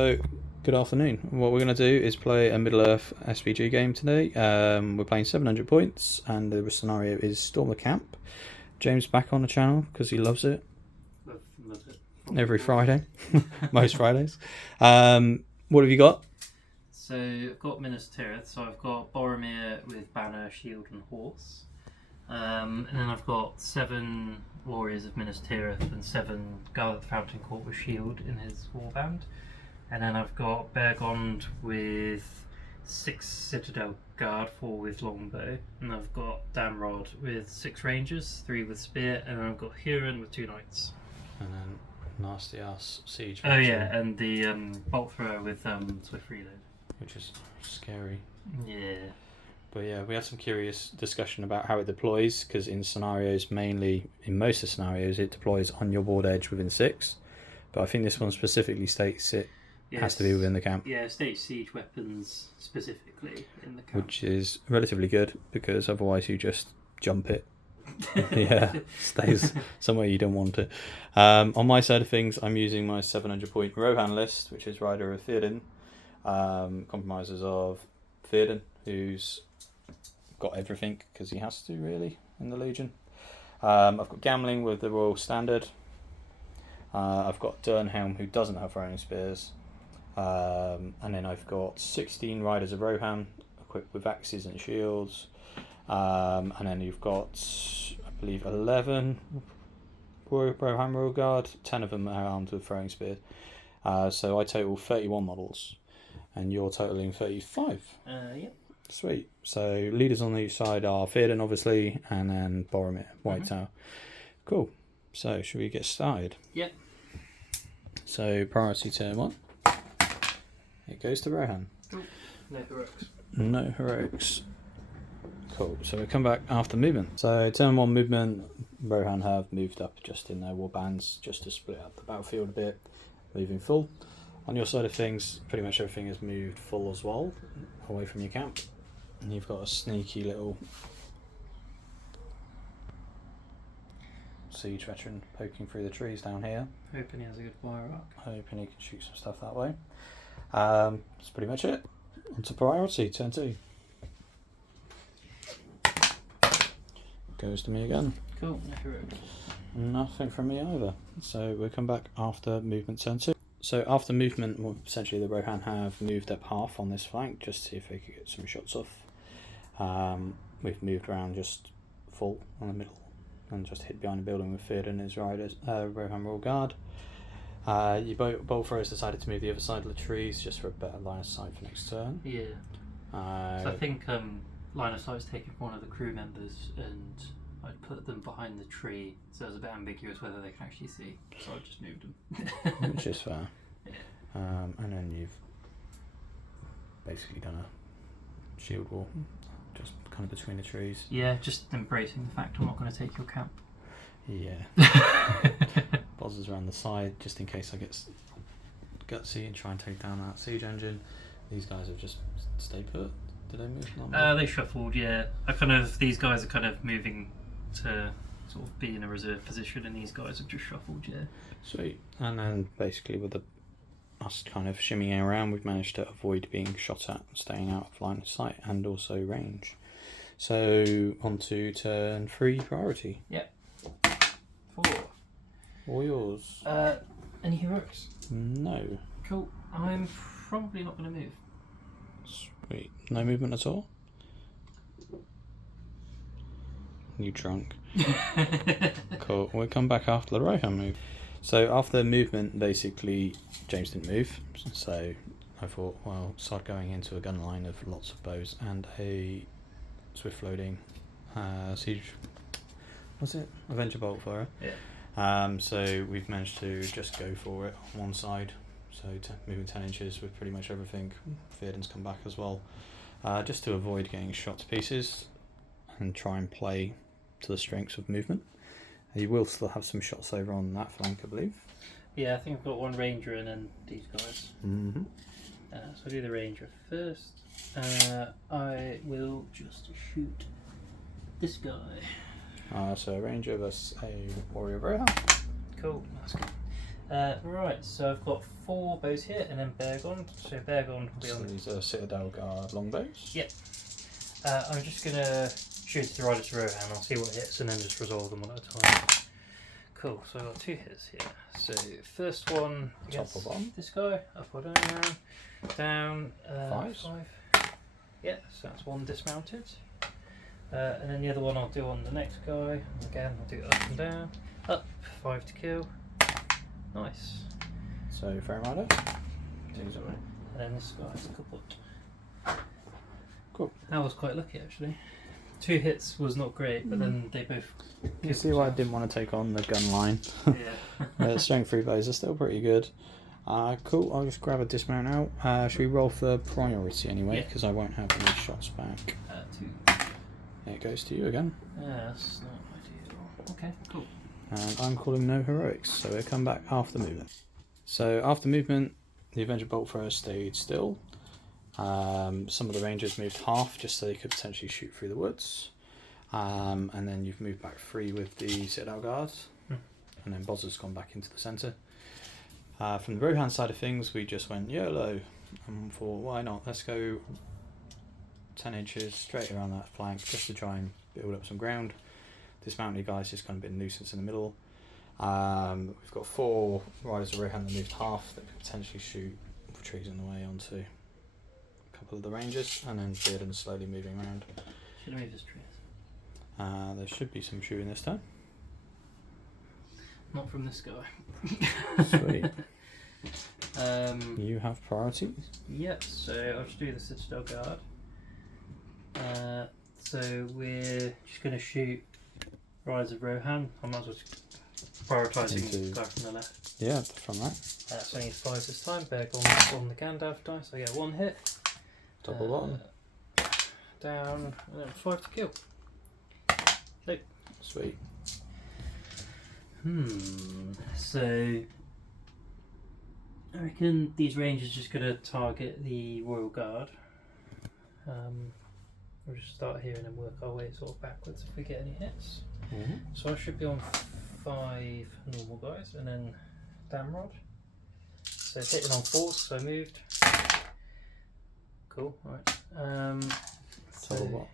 So, good afternoon. What we're going to do is play a Middle-earth SBG game today. We're playing 700 points, and the scenario is Storm the Camp. James back on the channel because he loves it. Love it. Every Friday, most Fridays. What have you got? So I've got Minas Tirith. So I've got Boromir with banner, shield, and horse. And then I've got 7 warriors of Minas Tirith and 7 guard at the Fountain Court with shield in his warband. And then I've got Bergond with 6 Citadel Guard, 4 with Longbow. And I've got Damrod with 6 Rangers, 3 with Spear. And then I've got Huron with 2 Knights. And then nasty ass siege. Oh yeah, and the Bolt Thrower with Swift Reload. Which is scary. Yeah. But yeah, we had some curious discussion about how it deploys, because in scenarios, mainly in most of the scenarios, it deploys on your board edge within 6. But I think this one specifically states it has to be within the camp. Yeah, stage siege weapons specifically in the camp. Which is relatively good, because otherwise you just jump it. Yeah, stays somewhere you don't want it. On my side of things, I'm using my 700 point Rohan list, which is Rider of Theoden. Compromises of Theoden, who's got everything, because he has to really in the Legion. I've got Gambling with the Royal Standard. I've got Durnhelm, who doesn't have throwing spears. And then I've got 16 Riders of Rohan, equipped with axes and shields. And then you've got, I believe, 11 Rohan Royal Guard. 10 of them are armed with throwing spears. So I total 31 models, and you're totaling 35. Yeah. Sweet. So leaders on each side are Theoden, obviously, and then Boromir, White Tower. Cool. So should we get started? Yep. So priority turn 1. It goes to Rohan. Cool. No heroics. No heroics. Cool. So we come back after movement. So turn 1 movement, Rohan have moved up just in their war bands, just to split up the battlefield a bit, moving full. On your side of things, pretty much everything is moved full as well, away from your camp. And you've got a sneaky little siege veteran poking through the trees down here. Hoping he has a good wire arc. Hoping he can shoot some stuff that way. That's pretty much it. On to priority, turn 2. Goes to me again. Cool, no heroics. Nothing from me either. So we'll come back after movement turn 2. So after movement, well, essentially the Rohan have moved up half on this flank, just to see if they could get some shots off. We've moved around just full on the middle, and just hid behind the building with Theoden and his riders, Rohan Royal Guard. You bolt throwers decided to move the other side of the trees just for a better line of sight for next turn. Yeah. So I think line of sight's taken for one of the crew members, and I'd put them behind the tree, so it was a bit ambiguous whether they can actually see. So I just moved them. Which is fair. Yeah. And then you've basically done a shield wall, just kind of between the trees. Yeah, just embracing the fact I'm not going to take your camp. Yeah. Bozzers around the side, just in case I get gutsy and try and take down that siege engine. These guys have just stayed put. Did they move? They shuffled, yeah. These guys are kind of moving to sort of be in a reserve position, and these guys have just shuffled, yeah. Sweet. And then basically with us kind of shimmying around, we've managed to avoid being shot at, staying out of line of sight, and also range. So on to turn 3 priority. Yep. 4. All yours. Any heroics? No. Cool. I'm probably not going to move. Sweet. No movement at all? You drunk. Cool. We'll come back after the Rohan move. So after the movement, basically, James didn't move. So I thought, well, start going into a gun line of lots of bows and a swift loading siege. What's it? Avenger bolt thrower. Yeah. So we've managed to just go for it on one side. So moving 10 inches with pretty much everything. Theoden's come back as well. Just to avoid getting shot to pieces and try and play to the strengths of movement. You will still have some shots over on that flank, I believe. Yeah, I think I've got 1 ranger and then these guys. Mm-hmm. So I'll do the ranger first. I will just shoot this guy. So a ranger versus a warrior of Rohan. Cool, that's good. Right, so I've got 4 bows here and then Beargond. So Beargond will be So on. these are Citadel Guard longbows. Yep. I'm just going to shoot the Riders of Rohan. I'll see what hits and then just resolve them one at a time. Cool, so I've got 2 hits here. So first one, Top or bottom? this guy, up or down, down, 5s. 5. Yeah, so that's 1 dismounted. And then the other one I'll do on the next guy. Again, I'll do up and down. Up, 5 to kill. Nice. So Frame Rider. And then this guy's kaput. Cool. I was quite lucky actually. 2 hits was not great, but then they both. You see why I didn't want to take on the gun line. Yeah. Strength 3 bows are still pretty good. Cool, I'll just grab a dismount out. Should we roll for priority anyway? Yeah. Because I won't have any shots back. 2. It goes to you again. That's not ideal. Okay, cool. And I'm calling no heroics, so we'll come back after movement. So after movement, the Avenger Bolt Thrower stayed still. Some of the Rangers moved half just so they could potentially shoot through the woods. And then you've moved back 3 with the Citadel Guards. And then Bozzer's gone back into the centre. From the Rohan side of things, we just went YOLO and thought, why not? Let's go 10 inches straight around that flank just to try and build up some ground. Dismounted guys just kind of been nuisance in the middle. We've got 4 Riders of Rohan that moved half that could potentially shoot trees in the way onto a couple of the Rangers, and then Theoden slowly moving around. Should I move this tree? There should be some shooting this time. Not from this guy. Sweet. You have priority. Yep, so I'll just do the Citadel Guard. So we're just going to shoot Rise of Rohan. I might as well prioritising the guy from the left. Yeah, from that. So I need 5 this time. Bear on the Gandalf dice. So I get 1 hit. Double bottom. Down, and then 5 to kill. Nope. Sweet. So I reckon these Rangers are just going to target the Royal Guard. We'll just start here and then work our way sort of backwards if we get any hits. So I should be on 5 normal guys and then Damrod. So it's hitting on 4, so I moved. Cool, right. So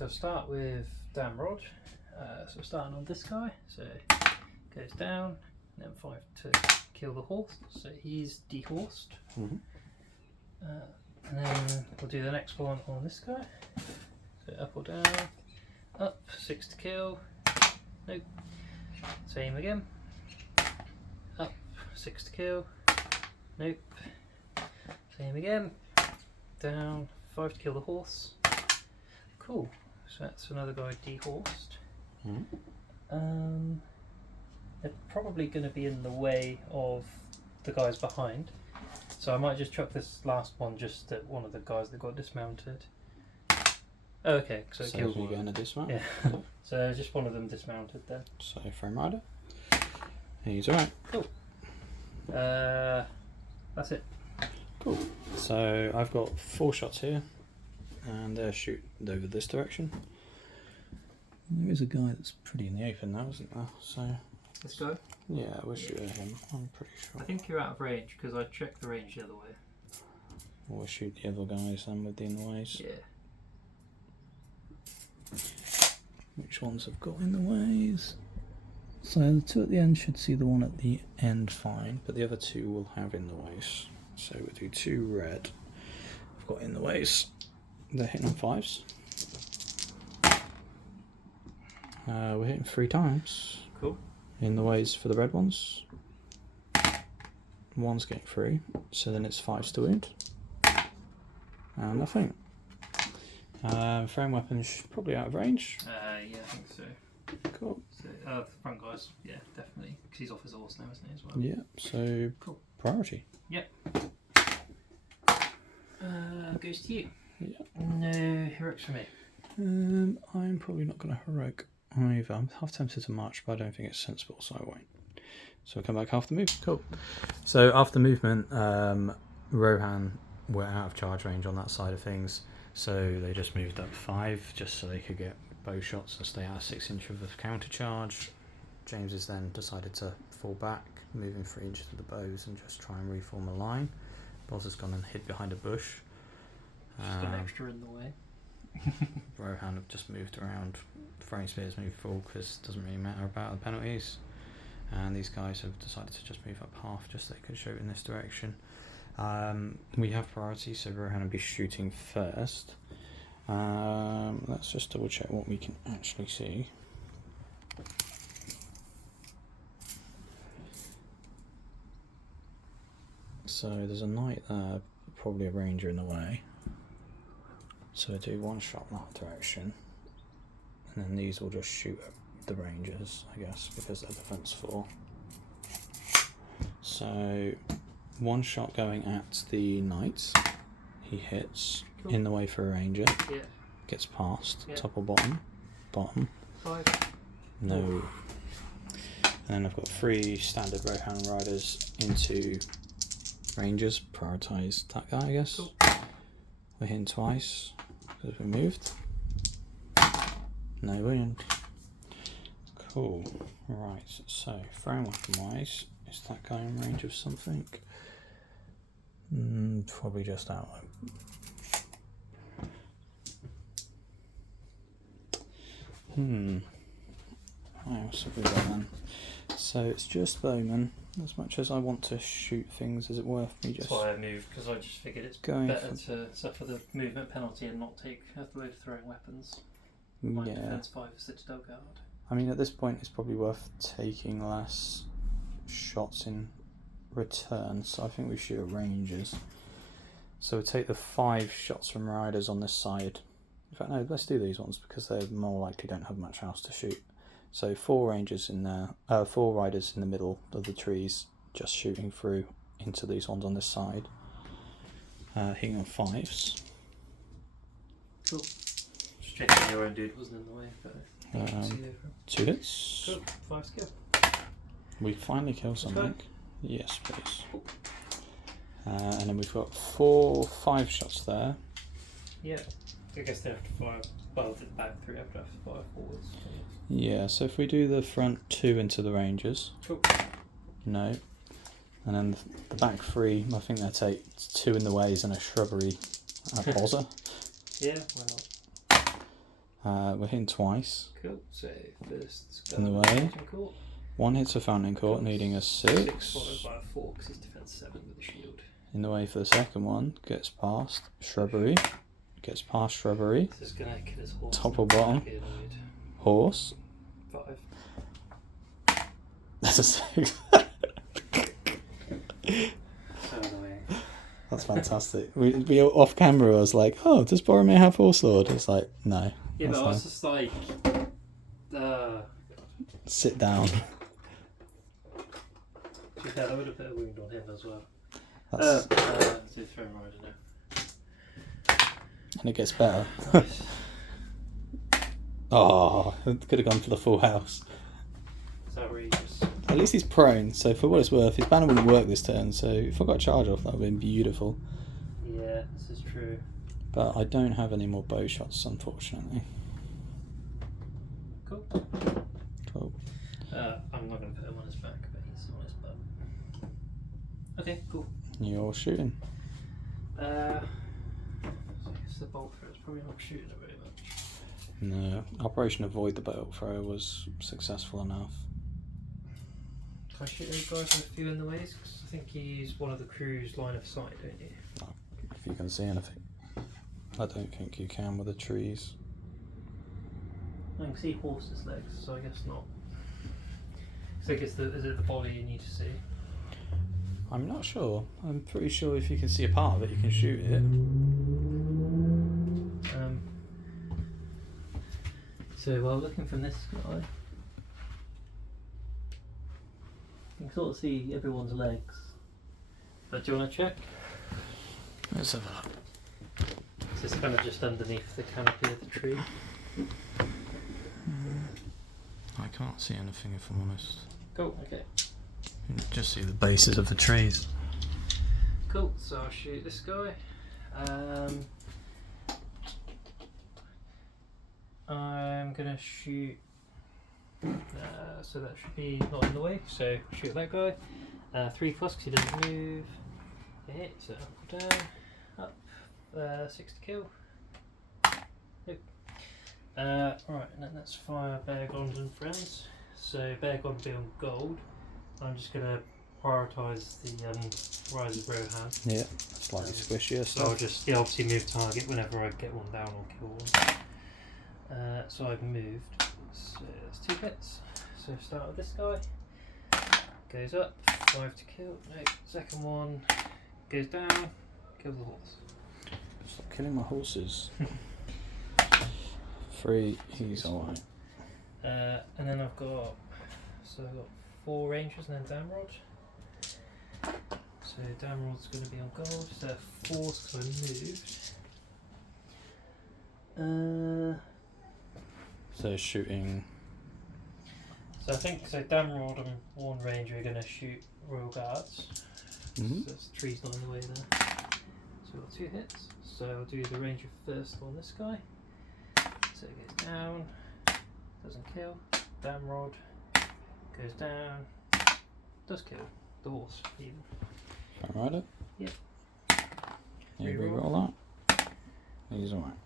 I'll start with Damrod. So starting on this guy, so goes down, and then 5 to kill the horse, so he's dehorsed. And then we'll do the next one on this guy. So up or down, up, 6 to kill, nope. Same again, up, 6 to kill, nope. Same again, down, 5 to kill the horse. Cool, so that's another guy dehorsed. They're probably going to be in the way of the guys behind, so I might just chuck this last one just at one of the guys that got dismounted. Oh, okay, so it kills you one. getting a dismount? Yeah. So just one of them dismounted then. So Frame Rider. He's alright. Cool. That's it. Cool. So I've got 4 shots here, and they're shooting over this direction. There is a guy that's pretty in the open now, isn't there? So This guy? yeah, we'll shoot at him. I'm pretty sure. I think you're out of range because I checked the range the other way. We'll shoot the other guys then with the in the ways. Yeah. Which ones have got in the ways? So the 2 at the end should see the one at the end fine, but the other 2 will have in the ways. So we'll do 2 red. I've got in the ways. They're hitting on 5s. We're hitting 3 times. Cool. In the ways for the red ones. One's getting 3, so then it's 5s to wound. And nothing. Frame weapons probably out of range. Yeah, I think so. Cool. So, the front guys, yeah, definitely. Because he's off his horse now, isn't he, as well? Yeah, so Cool. priority. Yep. Goes to you. Yeah. No heroics for me. I'm probably not going to heroic either. I'm half tempted to march, but I don't think it's sensible, so I won't. So I'll come back after movement. Cool. So after movement, Rohan were out of charge range on that side of things, so they just moved up 5 just so they could get bow shots and stay out of 6 inch of the counter charge. James has then decided to fall back, moving 3 inches of the bows and just try and reform a line. Boss has gone and hid behind a bush. Just an extra in the way. Rohan have just moved around, throwing spears moved forward because it doesn't really matter about the penalties. And these guys have decided to just move up half just so they can shoot in this direction. We have priority, so Rohan will be shooting first. Let's just double check what we can actually see. So there's a knight there, probably a ranger in the way. So I do one shot that direction, and then these will just shoot at the rangers, I guess, because they're defense 4. So one shot going at the knights, he hits, Cool. in the way for a ranger, Yeah. gets past, Yeah. top or bottom, 5. no. And then I've got 3 standard Rohan riders into rangers, prioritise that guy, I guess. Cool. We're hitting twice because we moved. No wind. Cool. Right, so throwing weapon wise, is that guy in range of something? Probably just out. What else have we got then? So it's just bowman. As much as I want to shoot things, is it worth me just That's why I moved, because I just figured it's going better for... to suffer the movement penalty and not take the load of throwing weapons. My Yeah. defense 5 Citadel Guard. I mean, at this point, it's probably worth taking less shots in return, so I think we shoot at rangers. So we take the 5 shots from riders on this side. In fact, no, let's do these ones because they more likely don't have much else to shoot. So 4 rangers in there, 4 riders in the middle of the trees, just shooting through into these ones on this side. Hitting on 5s. Cool. Just checking your own dude wasn't in the way, but I think you can see over. 2 hits. Cool. 5 skill. We finally kill Let's something. go. Yes, please. Cool. And then we've got 5 shots there. Yeah. I guess they have to fire. Well, the back 3 have to fire forwards. Yeah, so if we do the front 2 into the rangers. Cool. No. And then the back 3, I think they take 2 in the ways and a shrubbery at Bozza. Yeah, well. We're hitting twice. Cool. So first. In the way. Court. 1 hits a fountain court, needing a 6. Followed by a 4 because he's defense 7 with a shield. In the way for the second one, gets past shrubbery. Gets past shrubbery. This is gonna kill his horse. Top or bottom? Horse. 5. That's a 6. So annoying. That's fantastic. We off camera, I was like, oh, does Boromir have Horse Lord? It's like, no. Yeah, but I was fine. just like, Sit down. to be fair, I would have put a wound on him as well. That's, To throw him right in there. and it gets better. Nice. Oh, could have gone for the full house. Is that where you just... At least he's prone, so for what it's worth, his banner wouldn't work this turn, so if I got a charge off, that would have been beautiful. Yeah, this is true. But I don't have any more bow shots, unfortunately. Cool. Cool. I'm not going to put him on his back, but he's on his butt. Okay, cool. You're shooting. So I guess the bolt throw is probably not shooting it very much. No. Operation Avoid the Bolt Throw was successful enough. Can I shoot those guys with a few in the ways? Because I think he's one of the crew's line of sight, don't you? If you can see anything. I don't think you can with the trees. I can see horses' legs, so I guess not. So I guess is it the body you need to see? I'm not sure. I'm pretty sure if you can see a part of it, you can shoot it. So while looking from this guy, you can sort of see everyone's legs. But do you want to check? Let's have a look. So it's kind of just underneath the canopy of the tree. I can't see anything if I'm honest. Cool, okay. You can just see the bases of the trees. Cool, so I'll shoot this guy. I'm gonna shoot So that should be not in the way. So shoot that guy. 3+ because he doesn't move. Hit. So up or down. Up. 6 to kill. Nope. Right, and then let's fire Bear Gond and friends. So Bear Gond will be on gold. I'm just gonna prioritise the Rise of Rohan. Yeah, slightly squishier So I'll stuff. just obviously move target whenever I get one down or kill one. So I've moved. So that's 2 hits. So start with this guy. Goes up. 5 to kill. No. Second one goes down. Kills the horse. Stop killing my horses. 3, he's alright. And then I've got 4 rangers and then Damrod. So Damrod's going to be on gold. So 4 because I moved. So shooting. So I think Damrod and 1 ranger are going to shoot Royal Guards. Mm-hmm. So there's 3's not in the way there. So we've got 2 hits. So I'll do the ranger first on this guy. So it goes down, doesn't kill. Damrod goes down, does kill. The horse, even. Front rider? Yep. Yeah, Reroll. reroll that. He's alright.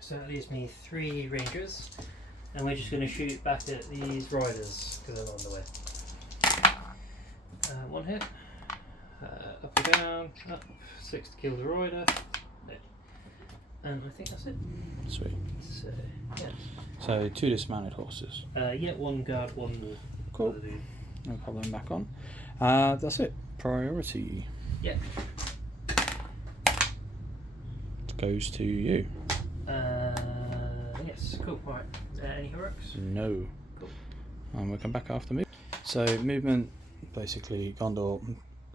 So that leaves me 3 rangers, and we're just going to shoot back at these riders because they're on the way. 1 hit, up or down, up, 6 to kill the rider. No. And I think that's it. Sweet. So, yeah. So 2 dismounted horses. Yeah, 1 guard, 1 Cool. other dude. No problem, back on. That's it. Priority Yeah. goes to you. Yes, cool. Right. Any heroics? No. Cool. And we'll come back after move. So movement, basically Gondor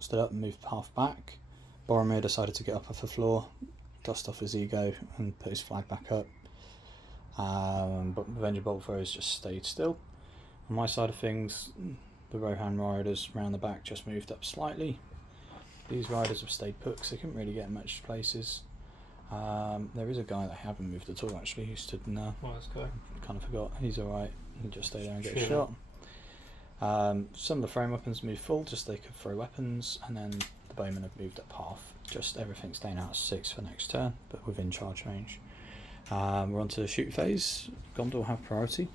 stood up and moved half back. Boromir decided to get up off the floor, dust off his ego and put his flag back up. But Avenger Boltthrows just stayed still. On my side of things, the Rohan riders round the back just moved up slightly. These riders have stayed put because they couldn't really get much places. There is a guy that I haven't moved at all actually who stood in there. Well, let's go. Kind of forgot. He's alright. He just stay there and get Sure. shot. Some of the frame weapons moved full just so they could throw weapons, and then the bowmen have moved up half. Just everything staying out at 6 for next turn, but within charge range. We're on to the shoot phase. Gondor will have priority.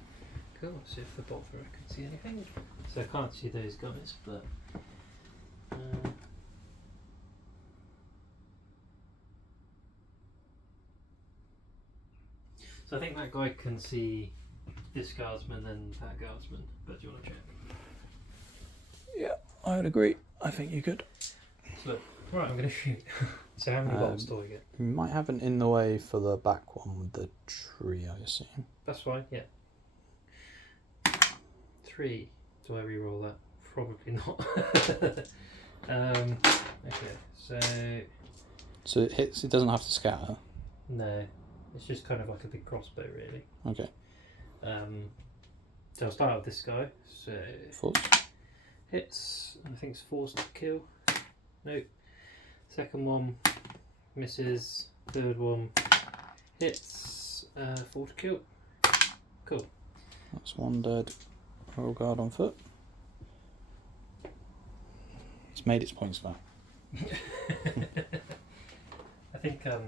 Cool. Let's see if the bot thrower can see anything. So I can't see those guys, but. So I think that guy can see this guardsman and that guardsman, but do you want to check? Yeah, I would agree. I think you could. So, right, I'm going to shoot. So how many bolts do I get? You might have an in the way for the back one with the tree, I assume. That's fine, yeah. 3. Do I re-roll that? Probably not. Okay, So it hits, it doesn't have to scatter. no, it's just kind of like a big crossbow, really. Okay. So I'll start with this guy. So Force. hits, I think it's forced to kill. Nope. Second one misses. Third one hits. 4 to kill. Cool. That's 1 dead. Royal Guard on foot. It's made its points back. I think yeah,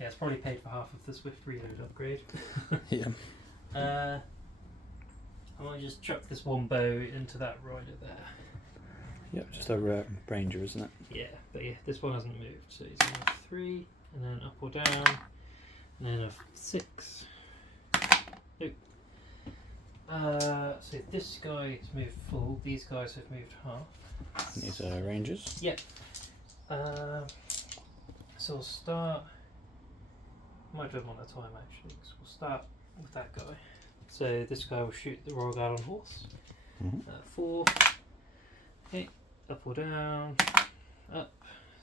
it's probably paid for half of the Swift Reload upgrade. Yeah. I might just chuck this one bow into that rider there. Yep, just a ranger, isn't it? Yeah, but yeah, this one hasn't moved, so he's on a 3, and then up or down, and then a 6. Nope. So this guy has moved full, these guys have moved half. These are rangers. Yep. So we'll start. Might do them on a time actually, because we'll start with that guy. So this guy will shoot the Royal Guard on horse. Mm-hmm. 4. Okay. Up or down. Up.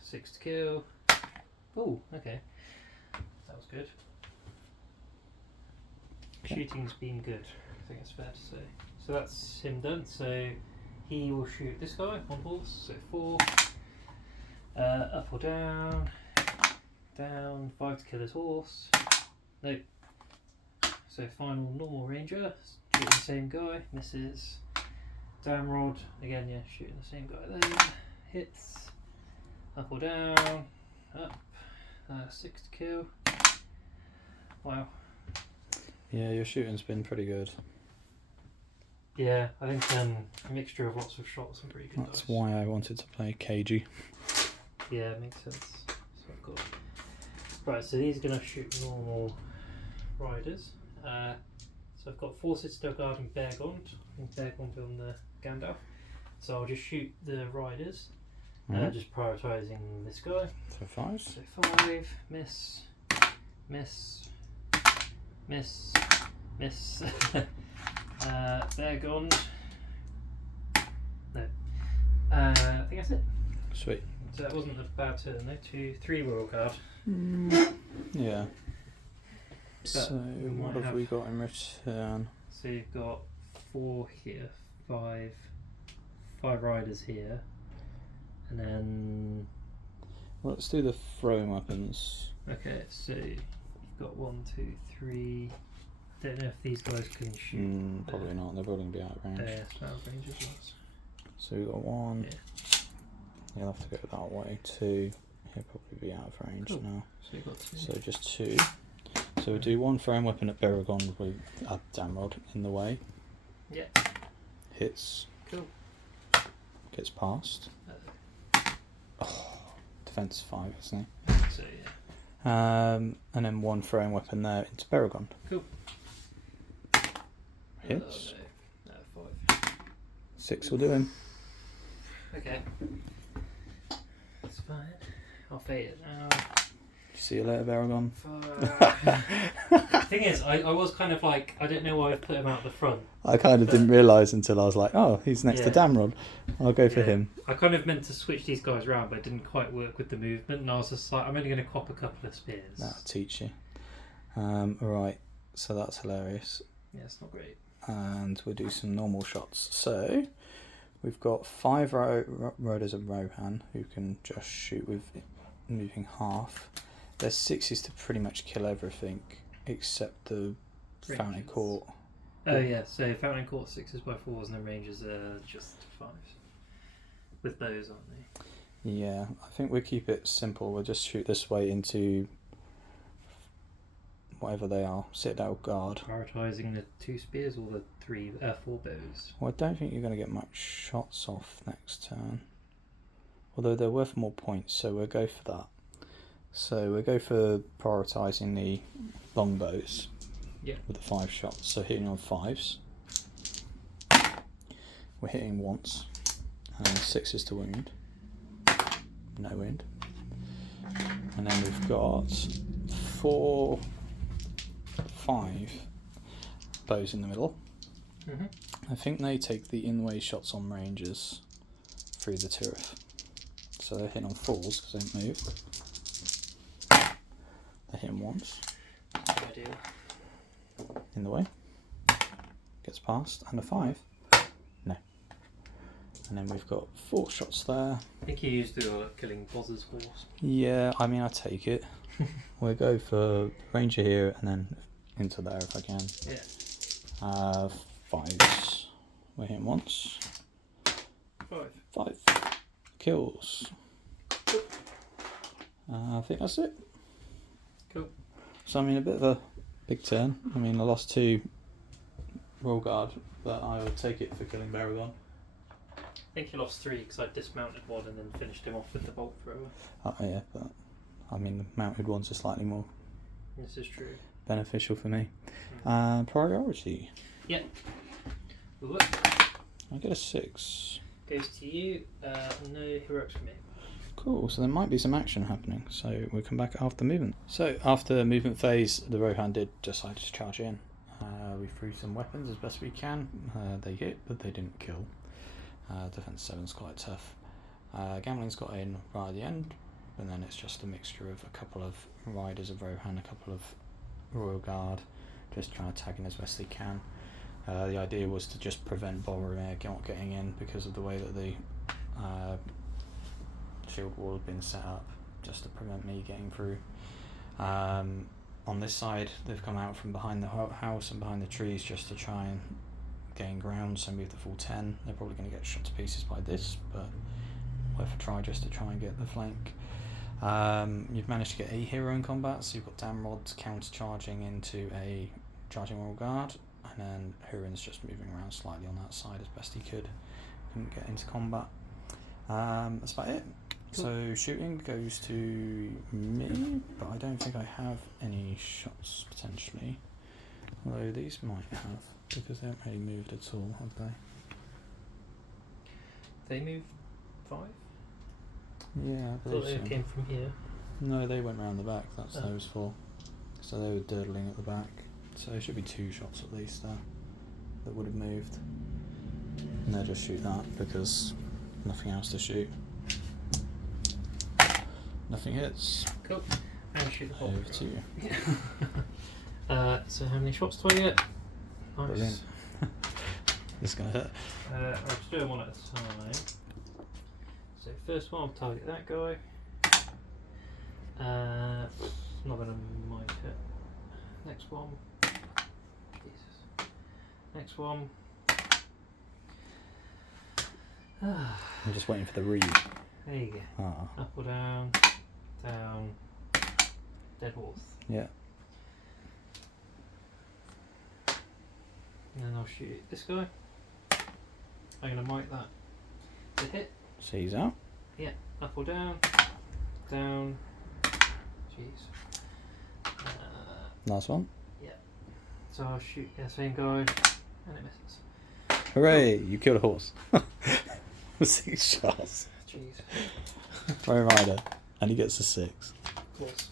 6 to kill. Oh, okay. That was good. Okay. Shooting's been good, I think it's fair to say. So that's him done. So he will shoot this guy on horse. So 4. Up or down. Down. 5 to kill his horse. Nope. So final normal ranger. shooting the same guy, misses. Damrod, again, yeah, shooting the same guy there. Hits. Up or down. Up. 6 to kill. Wow. Yeah, your shooting's been pretty good. Yeah, I think a mixture of lots of shots and pretty good That's dice. why I wanted to play KG. Yeah, it makes sense. So I've got... Right, so these are going to shoot normal riders. So I've got 4 Citadel Guard and Beargond. And Beargond on the Gandalf. So I'll just shoot the riders. Just prioritising this guy. So 5s. So 5, miss, miss, miss, miss. Beargond. No. I think that's it. Sweet. So that wasn't a bad turn though. 2, 3 Royal Guard. Yeah. But So we what might have we got in return? So you've got 4 here, 5 riders here, and then Let's do the throwing weapons. okay. So you've got 1, 2, 3. I don't know if these guys can shoot. Probably not. They're probably going to be out of range. It's out of range as well. So we've got 1. Yeah. You'll have to go that way. 2. He'll probably be out of range Cool. now. So you've got 2. So just 2. So we'll do 1 throwing weapon at Beregond with Damrod in the way. Yeah. Hits. Cool. Gets past. Defense 5, isn't So yeah. he? And then 1 throwing weapon there into Beregond. Cool. Hits. No, 5. 6 will do him. Okay. That's fine. I'll fade it now. See you later, Beregond. Thing is, I was kind of like, I don't know why I put him out the front. I kind of didn't realise until I was like, oh, he's next to Yeah. Damrod. I'll go for him. I kind of meant to switch these guys around, but it didn't quite work with the movement, and I was just like, I'm only going to cop a couple of spears. That'll teach you. Right, so that's hilarious. Yeah, it's not great. And we'll do some normal shots. So we've got 5 riders of Rohan who can just shoot with moving half. Their 6s to pretty much kill everything except the Fountain Ranges. Court. Oh yeah, so Fountain Court 6s by 4s and then Rangers are just 5s. With bows, aren't they? Yeah, I think we'll keep it simple. We'll just shoot this way into whatever they are. Citadel Guard. Prioritising the 2 spears or the 4 bows? Well, I don't think you're going to get much shots off next turn. Although they're worth more points, so we'll go for that. So we'll go for prioritising the longbows. Yeah. With the 5 shots. So hitting on 5s. We're hitting once. And 6s to wound. No wound. And then we've got 4, 5 bows in the middle. Mm-hmm. I think they take the in-way shots on rangers through the Tirith. So they're hitting on 4s because they don't move. They hit him once. Ideal. In the way. Gets past. And a 5. No. And then we've got 4 shots there. I think you used the killing Boz's horse. Yeah, I mean, I take it. We'll go for ranger here and then into there if I can. Yeah. 5s. We're hitting once. 5. Kills. I think that's it. Cool. So I mean, a bit of a big turn. I mean, I lost 2 Royal Guard, but I will take it for killing Beregond. I think you lost 3 because I dismounted one and then finished him off with the bolt thrower. Oh yeah, but I mean, the mounted ones are slightly more This is true. beneficial for me. Priority. Yeah. Look. I get a 6. Goes to you. No heroics for me. Cool, so there might be some action happening, so we'll come back after movement. So after movement phase, the Rohan did decide to charge in. We threw some weapons as best we can. They hit, but they didn't kill. Defense 7's quite tough. Gambling's got in right at the end, and then it's just a mixture of a couple of riders of Rohan, a couple of Royal Guard, just trying to tag in as best they can. The idea was to just prevent Boromir not getting in because of the way that the shield wall had been set up, just to prevent me getting through. On this side, they've come out from behind the house and behind the trees just to try and gain ground, so move the full 10. They're probably going to get shot to pieces by this, but worth a try just to try and get the flank. You've managed to get a hero in combat, so you've got Damrod's counter-charging into a charging royal guard, and then Hurin's just moving around slightly on that side as best he could. Couldn't get into combat. That's about it. Cool. So shooting goes to me, but I don't think I have any shots potentially. Although these might have, because they haven't really moved at all, have they? They moved 5? Yeah, I thought they came from here. No, they went round the back, that's those 4. So they were durdling at the back. So there should be 2 shots at least there that would have moved. And they'll just shoot that because nothing else to shoot. Nothing hits. Cool. And shoot the whole. Over to you. So how many shots do I get? Nice. Brilliant. This is going to hit. I'll just do them one at a time. So first one, I'll target that guy. Not going to might hit. Next one. Jesus. Next one. I'm just waiting for the read. There you go. Up or down, down, dead horse. Yeah. And then I'll shoot this guy. I'm going to mic that to hit. So he's out. Yeah, up or down, down. Jeez. Last one. Yeah. So I'll shoot the same guy, and it misses. Hooray! You killed a horse. 6 shots. Jeez. Row Rider, and he gets a 6. Close.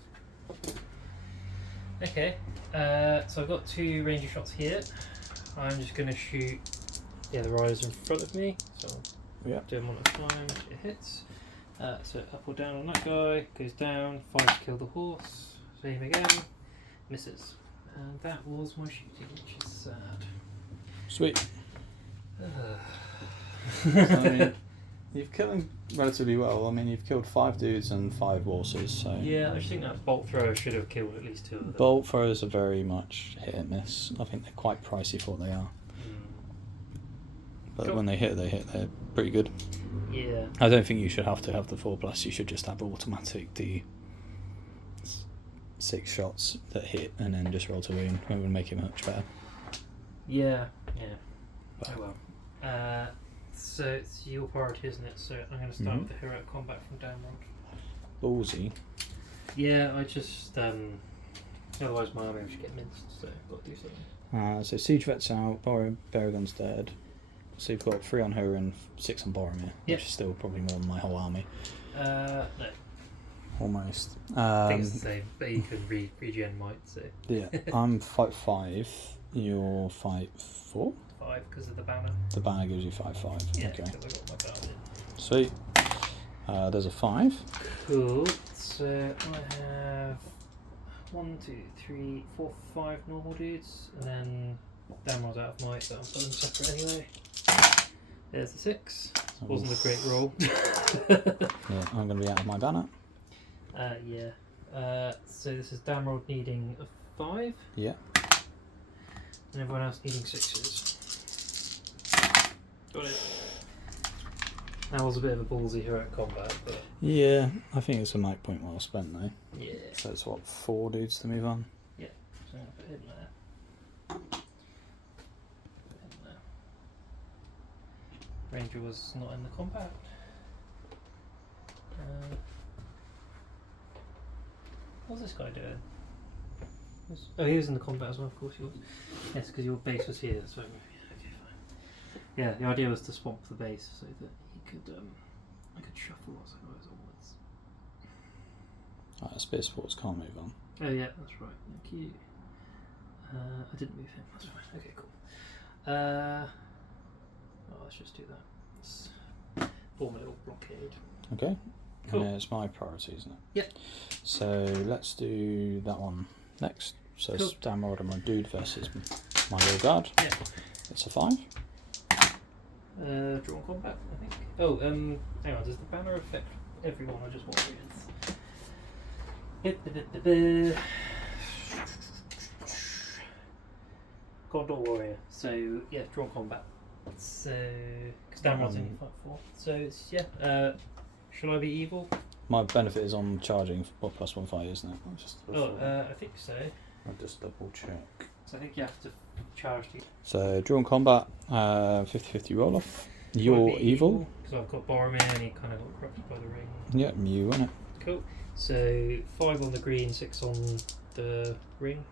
Okay. So I've got 2 ranger shots here. I'm just going to shoot the riders in front of me. So Yeah. do them one at a time. It hits. So up or down on that guy, goes down, 5 to kill the horse, same again, misses. And that was my shooting, which is sad. Sweet. So, you've killed him relatively well. I mean, you've killed 5 dudes and 5 horses, so... Yeah, I just think that bolt thrower should have killed at least 2 of them. Bolt throwers are very much hit and miss. I think they're quite pricey for what they are. But Cool. when they hit, they're pretty good. Yeah. I don't think you should have to have the 4+. You should just have automatic the 6 shots that hit and then just roll to wound. It would make it much better. Yeah, yeah. But, Oh well. So it's your priority, isn't it? So I'm going to start with the heroic combat from Damrod. ballsy. Yeah, I just otherwise my army would just get minced, so I've got to do something. So Siege Vet's out, Baragon's dead. So you've got 3 on her and 6 on Boromir, Yep. which is still probably more than my whole army. No. Almost. I think it's the same, but you can regen might, so. Yeah, I'm fight 5, you're fight 4? 5 because of the banner. The banner gives you 5/5. Yeah, Okay. because I got my banner in. Sweet. There's a 5. Cool. So I have 1, 2, 3, 4, 5 normal dudes, and then Damrod's out of might, so I'm putting them separate anyway. There's the 6. Wasn't a great roll. Yeah, I'm going to be out of my banner. Yeah. So this is Damrod needing a 5. Yeah. And everyone else needing 6s. Got it. That was a bit of a ballsy heroic combat, but Yeah, I think it's a mic point well spent though. yeah. So it's what, 4 dudes to move on? Yeah. So I'm gonna put him there. Put him there. Ranger was not in the combat. What was this guy doing? Oh, he was in the combat as well, of course he was. Yes, because your base was here, so okay, fine. Yeah, the idea was to swamp the base so that he could, I could shuffle as I goes onwards. Space Sports can't move on. Oh yeah, that's right. Thank you. I didn't move him. That's fine. Okay, cool. Let's just do that. Let's form a little blockade. Okay. Cool. It's my priority, isn't it? Yep. So let's do that one next. So Cool. it's Damrod and my dude versus my rear guard. Yeah. It's a 5. Drawn combat, I think. Oh, hang on. Does the banner affect everyone or just warriors? Go Gondor warrior. So yeah, draw combat. So because downrod's only 5/4. So it's shall I be evil? My benefit is on charging +1 fight, isn't it? I think so. I'll just double check. So I think you have to charge the. So drawn combat, 50/50 roll off. You're evil. Because I've got Boromir and he kind of got corrupted by the ring. Yep, you win it. Cool. So 5 on the green, 6 on the ring.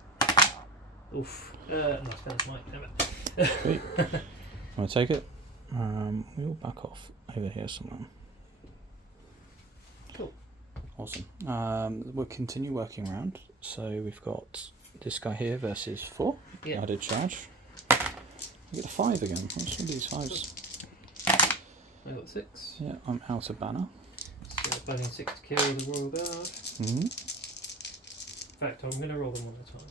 Oof. Nice benefit, Mike. Damn it. Sweet. I'm gonna take it. We'll back off over here somewhere. Cool. Awesome. We'll continue working around. So we've got this guy here versus 4. Yeah. I did charge. I get a 5 again. What's with these 5s? I got 6. Yeah, I'm out of banner. So banning 6 to kill the Royal Guard. Mm-hmm. In fact, I'm going to roll them one at a time.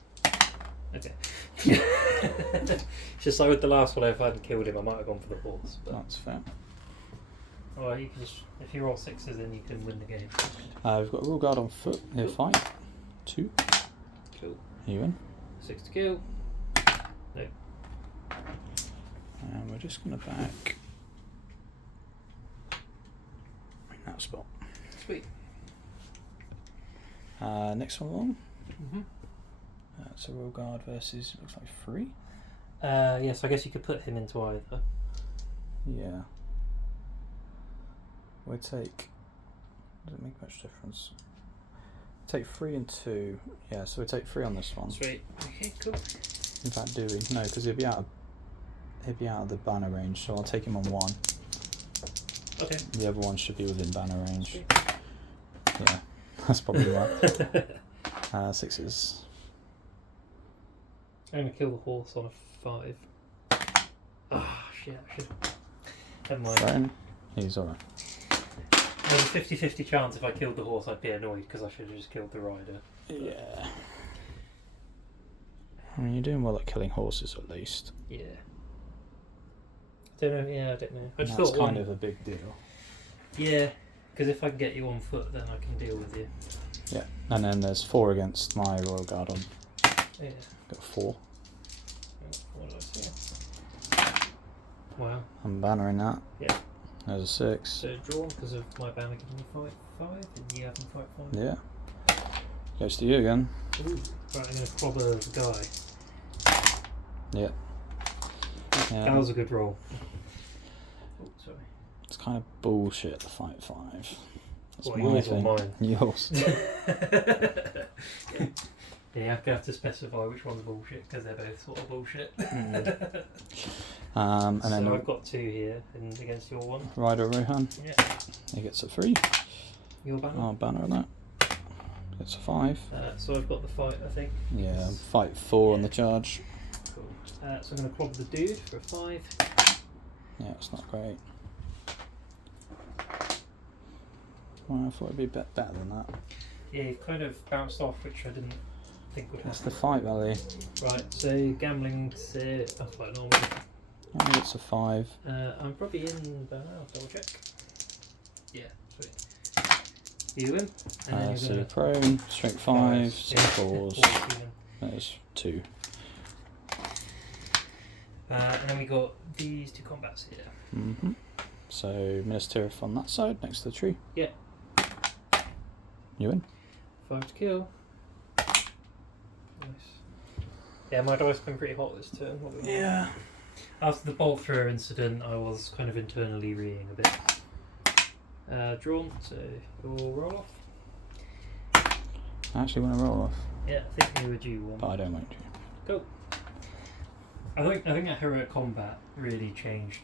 Okay. It's just like with the last one, if I hadn't killed him, I might have gone for the horse. But That's fair. well, you can just, if you roll 6s, then you can win the game. We've got a Royal Guard on foot. Here, fight. 2. Cool. You win. 6 to kill. No. And we're just going to back in that spot. Sweet. Next one along. Mm-hmm. It's a Royal Guard versus, looks like 3. Yes, I guess you could put him into either. Yeah. We take. Doesn't make much difference. Take 3 and 2. Yeah, so we take 3 on this one. Sweet. Okay, cool. In fact, do we? No, because he'll be out of the banner range. So I'll take him on 1. Okay. The other one should be within banner range. Sweet. Yeah, that's probably right. 6s. I'm going to kill the horse on a 5. Ah, shit, I should. Never mind. Thrown. He's alright. There's a 50-50 chance if I killed the horse I'd be annoyed because I should have just killed the rider. Yeah. I mean, you're doing well at killing horses at least. Yeah. I don't know. I just That's thought kind of a big deal. Yeah, because if I can get you on foot, then I can deal with you. Yeah, and then there's 4 against my Royal Guard on. Yeah. Got 4. What did I see? Wow. I'm bannering that. Yeah. There's a 6. So drawn because of my banner giving me fight 5, and you having fight 5. Yeah. Goes to you again. Ooh. Right, I'm going to clobber the guy. Yeah. That was a good roll. Oh, sorry. It's kind of bullshit, the fight 5. That's What, my yours or thing. mine? Yours. Yeah, you have to specify which one's bullshit because they're both sort of bullshit. And then so I've got 2 here and against your 1. Rider Rohan. Yeah. He gets a 3. Your banner? I'll banner that. Gets a 5. So I've got the fight, I think. Yeah, fight 4 on the charge. Cool. So I'm going to clobber the dude for a 5. Yeah, it's not great. Well, I thought it'd be better than that. Yeah, you kind of bounced off, which I didn't think would That's happen. the fight value. Right, so gambling, that's like normal. Oh, it's a 5. I'm probably in banner, I'll double check. Yeah, sweet. You win. And then So you're you're going prone, strength 5, some yeah, 4s. There's 2. and then we got these 2 combats here. Mm-hmm. So Minas Tirith on that side, next to the tree. Yeah. You win. 5 to kill. Nice. Yeah, my dice been pretty hot this turn. What we want. Yeah. After the bolt thrower incident, I was kind of internally reeing a bit. Drawn, so we'll roll off. I actually want to roll off, Yeah, I think we were due one. but I don't want to. Cool. I think that heroic combat really changed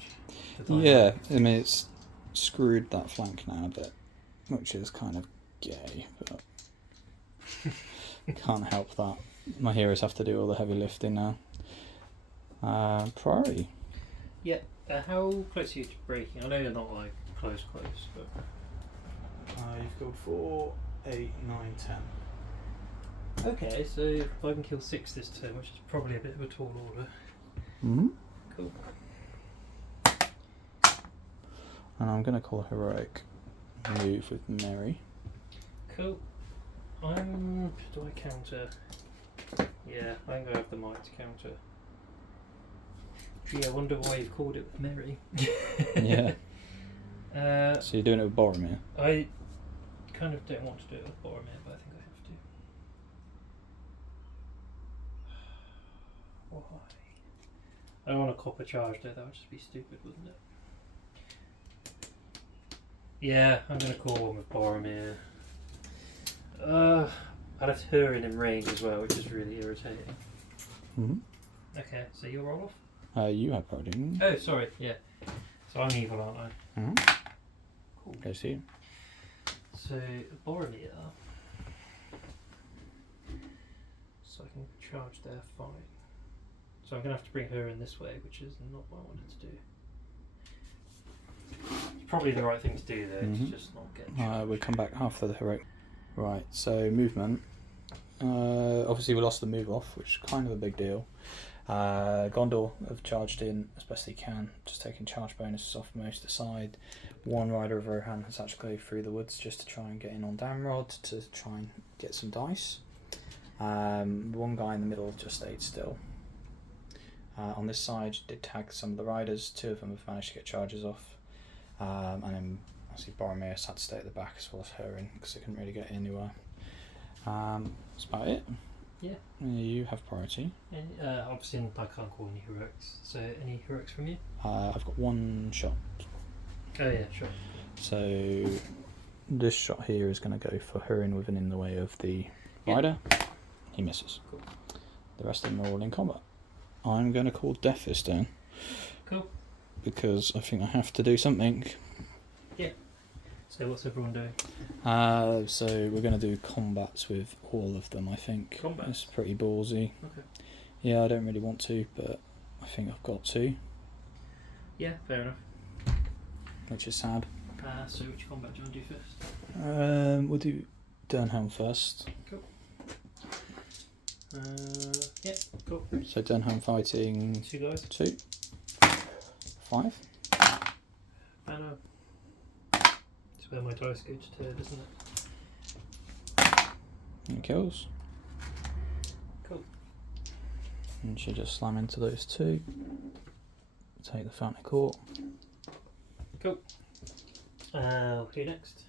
the dynamic. Yeah, I mean it's screwed that flank now a bit, which is kind of gay, but can't help that. My heroes have to do all the heavy lifting now. Priority. Yeah. How close are you to breaking? I know you're not like close, but You've got 4, 8, 9, 10. okay. So if I can kill 6 this turn, which is probably a bit of a tall order. Mm-hmm. Cool. And I'm going to call a heroic move with Mary. Cool. Do I counter? Yeah, I'm going to have the might to counter. Gee, I wonder why you've called it Mary. Yeah. So you're doing it with Boromir? I kind of don't want to do it with Boromir, but I think I have to. Why? I don't want a copper charge though, that would just be stupid, wouldn't it? Yeah, I'm going to call one with Boromir. I left Hurin in range as well, which is really irritating. Mm-hmm. Okay, so you'll roll off? You have Paladin. Oh, sorry, yeah. So I'm evil, aren't I? Mm-hmm. Cool. Go see. So, Boromir. So I can charge there, fine. So I'm going to have to bring her in this way, which is not what I wanted to do. It's probably the right thing to do though, to just not get charged. We'll come back after the heroic. Right, so movement. Obviously we lost the move off, which is kind of a big deal. Gondor have charged in as best they can, just taking charge bonuses off most of the side. One rider of Rohan has actually gone through the woods just to try and get in on Damrod to try and get some dice. One guy in the middle just stayed still. On this side did tag some of the riders, 2 of them have managed to get charges off. And then obviously Boromir had to stay at the back as well as Hurin because they couldn't really get anywhere. That's about it. Yeah. You have priority. Obviously I can't call any heroics, so any heroics from you? I've got 1 shot. Oh yeah, sure. So this shot here is going to go for Hurin within in the way of the rider. He misses. Cool. The rest of them are all in combat. I'm going to call Death this turn. Cool. Because I think I have to do something. Yeah. So what's everyone doing? So we're going to do combats with all of them, I think. Combats? It's pretty ballsy. Okay. Yeah, I don't really want to, but I think I've got to. Yeah, fair enough. Which is sad. So which combat do you want to do first? We'll do Durnhelm first. Cool. Yeah, cool. So Durnhelm fighting 2 guys. 2. 5. Banner. It's where my dice go to turn, isn't it? And kills. Cool. And should just slam into those 2. Take the Fountain Court. Cool. Who next?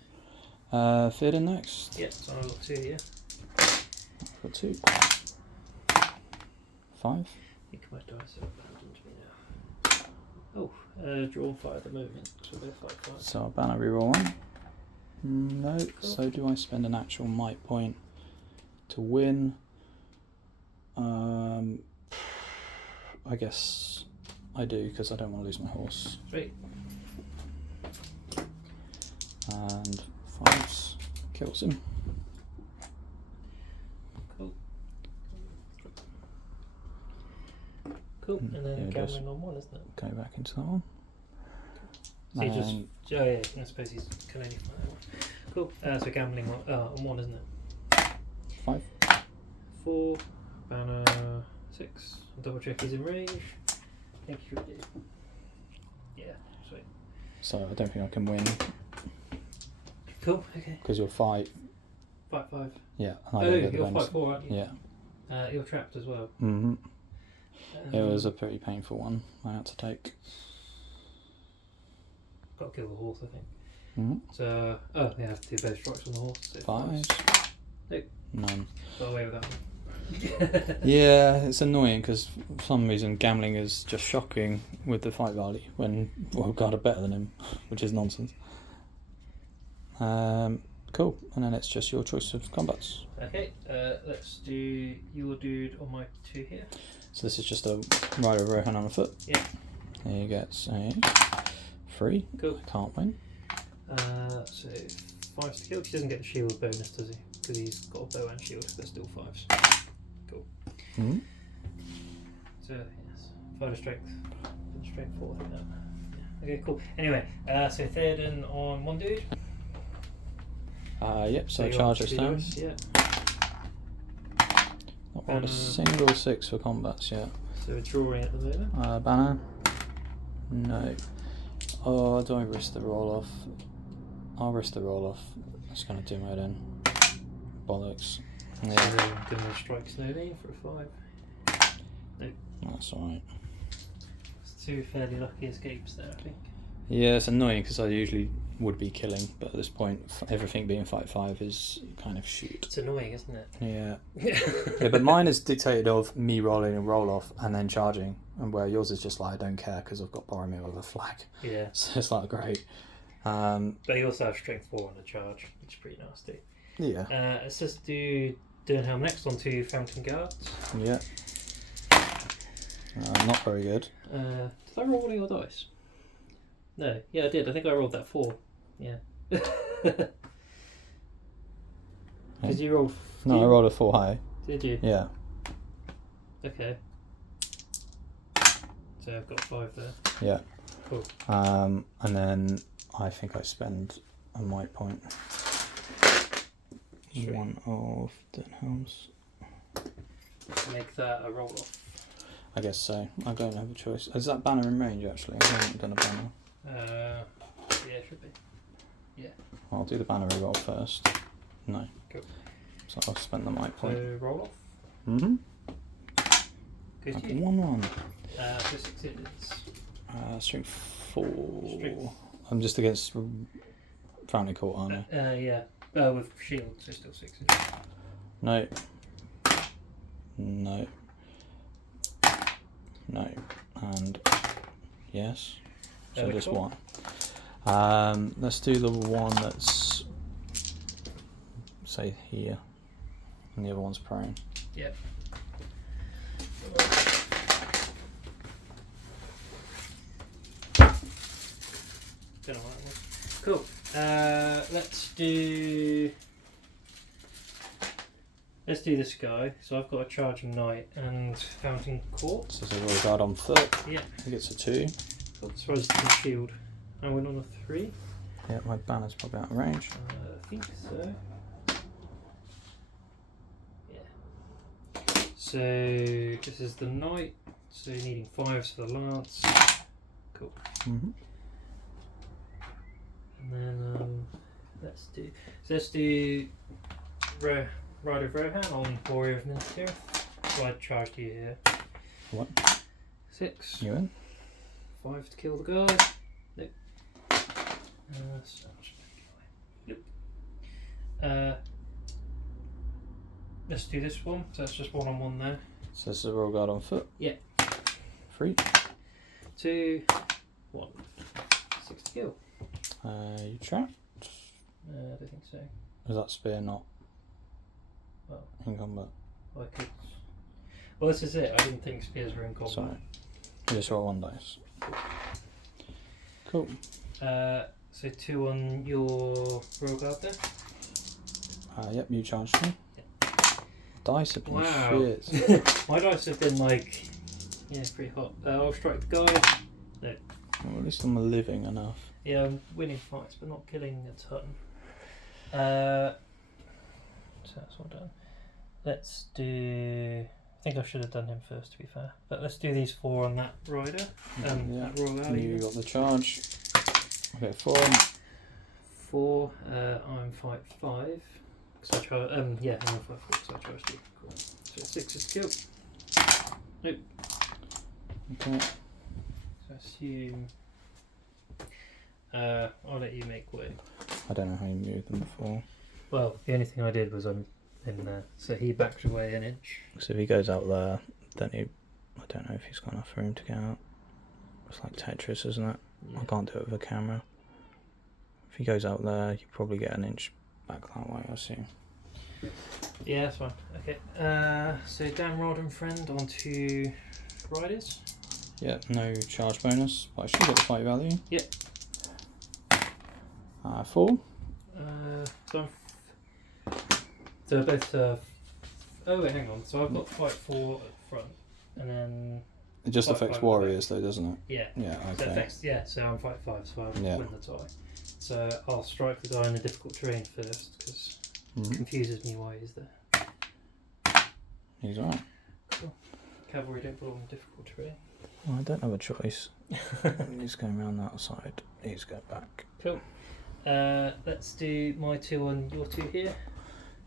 Theoden next. Yeah, so I've got 2 here. I've got 2. 5. I think my dice are abandoned me now. Oh, draw 5 at the moment, so they're 5-5. So I'll banner reroll 1. No. Cool. So do I spend an actual might point to win? I guess I do because I don't want to lose my horse. Sweet. And 5 kills him. Cool. Cool, and then Yeah, it does. gambling on 1, isn't it? Go back into that one. So you just, And oh yeah, I suppose he's can only find that one. Cool, so gambling on 1, isn't it? 5. 4, banner 6, double check he's in range. I think you should do. Yeah, sweet. So I don't think I can win Cool, okay. because you'll fight. 5-5. Yeah. Oh, don't get the you're bonus. 5-4, aren't you? Yeah. You're trapped as well. Mm-hmm. It was a pretty painful one I had to take. Got to kill the horse, I think. Mm-hmm. So, oh, yeah, I have to do both strikes on the horse. So 5. Nope. None. Got away with that one. Yeah, it's annoying because for some reason gambling is just shocking with the fight value when we've got a better than him, which is nonsense. Cool, and then it's just your choice of combats. Okay, let's do your dude on my 2 here. So this is just a rider of Rohan on a foot. Yeah. He gets a 3. Cool. Can't win. So 5's to kill. He doesn't get the shield bonus, does he? Because he's got a bow and shield. They're still 5s. Cool. Mm-hmm. So yes, 5 strength. Strength 4. I think that. Yeah. Okay, cool. Anyway, so Theoden on 1 dude. Yep. So you're charge on this 2 down. dice, yeah. Not rolled a single 6 for combats yet. So we're drawing at the moment. Banner. No. Oh, do I risk the roll off? I'll risk the roll off. That's going to do my then. Bollocks. So Yeah, then gonna strike Snowbane for a 5. that's alright. 2 fairly lucky escapes there, I think. Yeah, it's annoying because I usually would be killing, but at this point, everything being fight 5 is kind of shoot. It's annoying, isn't it? Yeah. Yeah, but mine is dictated of me rolling a roll off and then charging, and where yours is just like I don't care because I've got Boromir with a flag. Yeah. So it's like great. But you also have strength 4 on the charge, which is pretty nasty. Yeah. Let's just do Durnhelm next on 2 Fountain Guards. Yeah. Not very good. Did I roll one of your dice? No. Yeah, I did. I think I rolled that 4. Yeah. Did you roll? No, I rolled a 4 high. Did you? Yeah. Okay. So I've got 5 there. Yeah. Cool. And then I think I spend a might point. Sure. One of Durnhelm's. Make that a roll off. I guess so. I don't have a choice. Is that banner in range actually? I haven't done a banner. Yeah, it should be. Yeah. I'll do the banner reroll first. No. Cool. So I'll spend the might point. So roll off. Mm-hmm. Good to you. 1-1. So succeeds. Strength 4. Strength. I'm just against Fountain Court, aren't I? Yeah. With shield, so still 6. No. No. No. And yes. So just cool. 1. Let's do the one that's say here, and the other one's prone. Yep. Don't know what that was. Cool. Let's do this guy. So I've got a charging knight and Fountain Court. So there's a royal guard on foot. Yeah. He gets a 2. Got resistant shield. I went on a 3. Yeah, my banner's probably out of range. I think so. Yeah. So this is the knight. So you're needing 5s for the lance. Cool. Mm-hmm. And then let's do Rider of Rohan on Warrior of Minas Tirith. So I charged you here. What? 6. You in? 5 to kill the guy. Nope. Nope. Let's do this one. So that's just 1-on-1 there. So there's a royal guard on foot. Yeah. 3. 2, 1. 6 to kill. You trapped? I don't think so. Is that spear not Well, in combat? I could. Well, this is it. I didn't think spears were in combat. Sorry. You just roll 1 dice. Cool. So 2 on your royal guard there. Yep, you charged me. Yeah. Dice have been Wow. shit. My dice have been like, yeah, pretty hot. I'll strike the guy. No. Well, at least I'm living enough. Yeah, I'm winning fights, but not killing a ton. So that's all done. Let's do. I think I should have done him first, to be fair. But let's do these 4 on that rider. Yeah. That royal guard. You got the charge. Okay, 4. 4. I'm fight 5. Because I charge. Yeah, I'm fight 4 because I charged you. Cool. So 6 is kill. Nope. Okay. So assume. I'll let you make way. I don't know how you moved them before. Well, the only thing I did was I'm in there. So he backed away an inch. So if he goes out there, then I don't know if he's got enough room to get out. It's like Tetris, isn't it? Yeah. I can't do it with a camera. If he goes out there, you probably get an inch back that way, I assume. Yeah, that's fine. Okay. So Dan Rod and friend on 2 riders. Yeah, no charge bonus, but I should get the fight value. Yep. 4. So both. Oh wait, hang on. So I've got fight 4 at front, and then. It just Fight affects 5 warriors though, doesn't it? Yeah. Yeah, So it okay. affects, yeah. So I'm fight 5, so I Yeah. win the tie. So I'll strike the guy in the difficult terrain first because Mhm. it confuses me why he's there. He's alright. Cool. Cavalry don't belong in difficult terrain. Well, I don't have a choice. He's going around that side. He's going back. Cool. Let's do my 2 on your 2 here.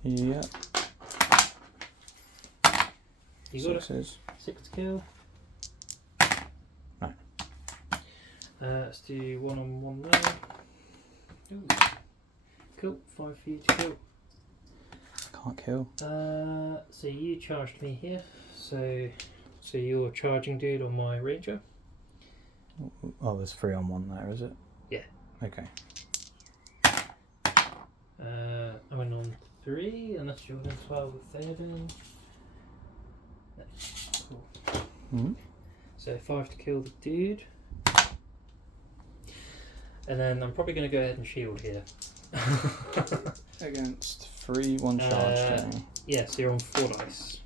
Yeah. You got it. 6s. 6 to kill. No. Let's do 1 on 1 there. Ooh. Cool, 5 for you to kill. Can't kill. So you charged me here. So you're charging dude on my ranger. Oh, there's 3 on 1 there, is it? Yeah. Okay. I went on 3, unless you're on 12 with Theoden. Cool. Mm-hmm. So 5 to kill the dude. And then I'm probably going to go ahead and shield here. Against 3 1-charge string. Yeah, so you're on 4 dice.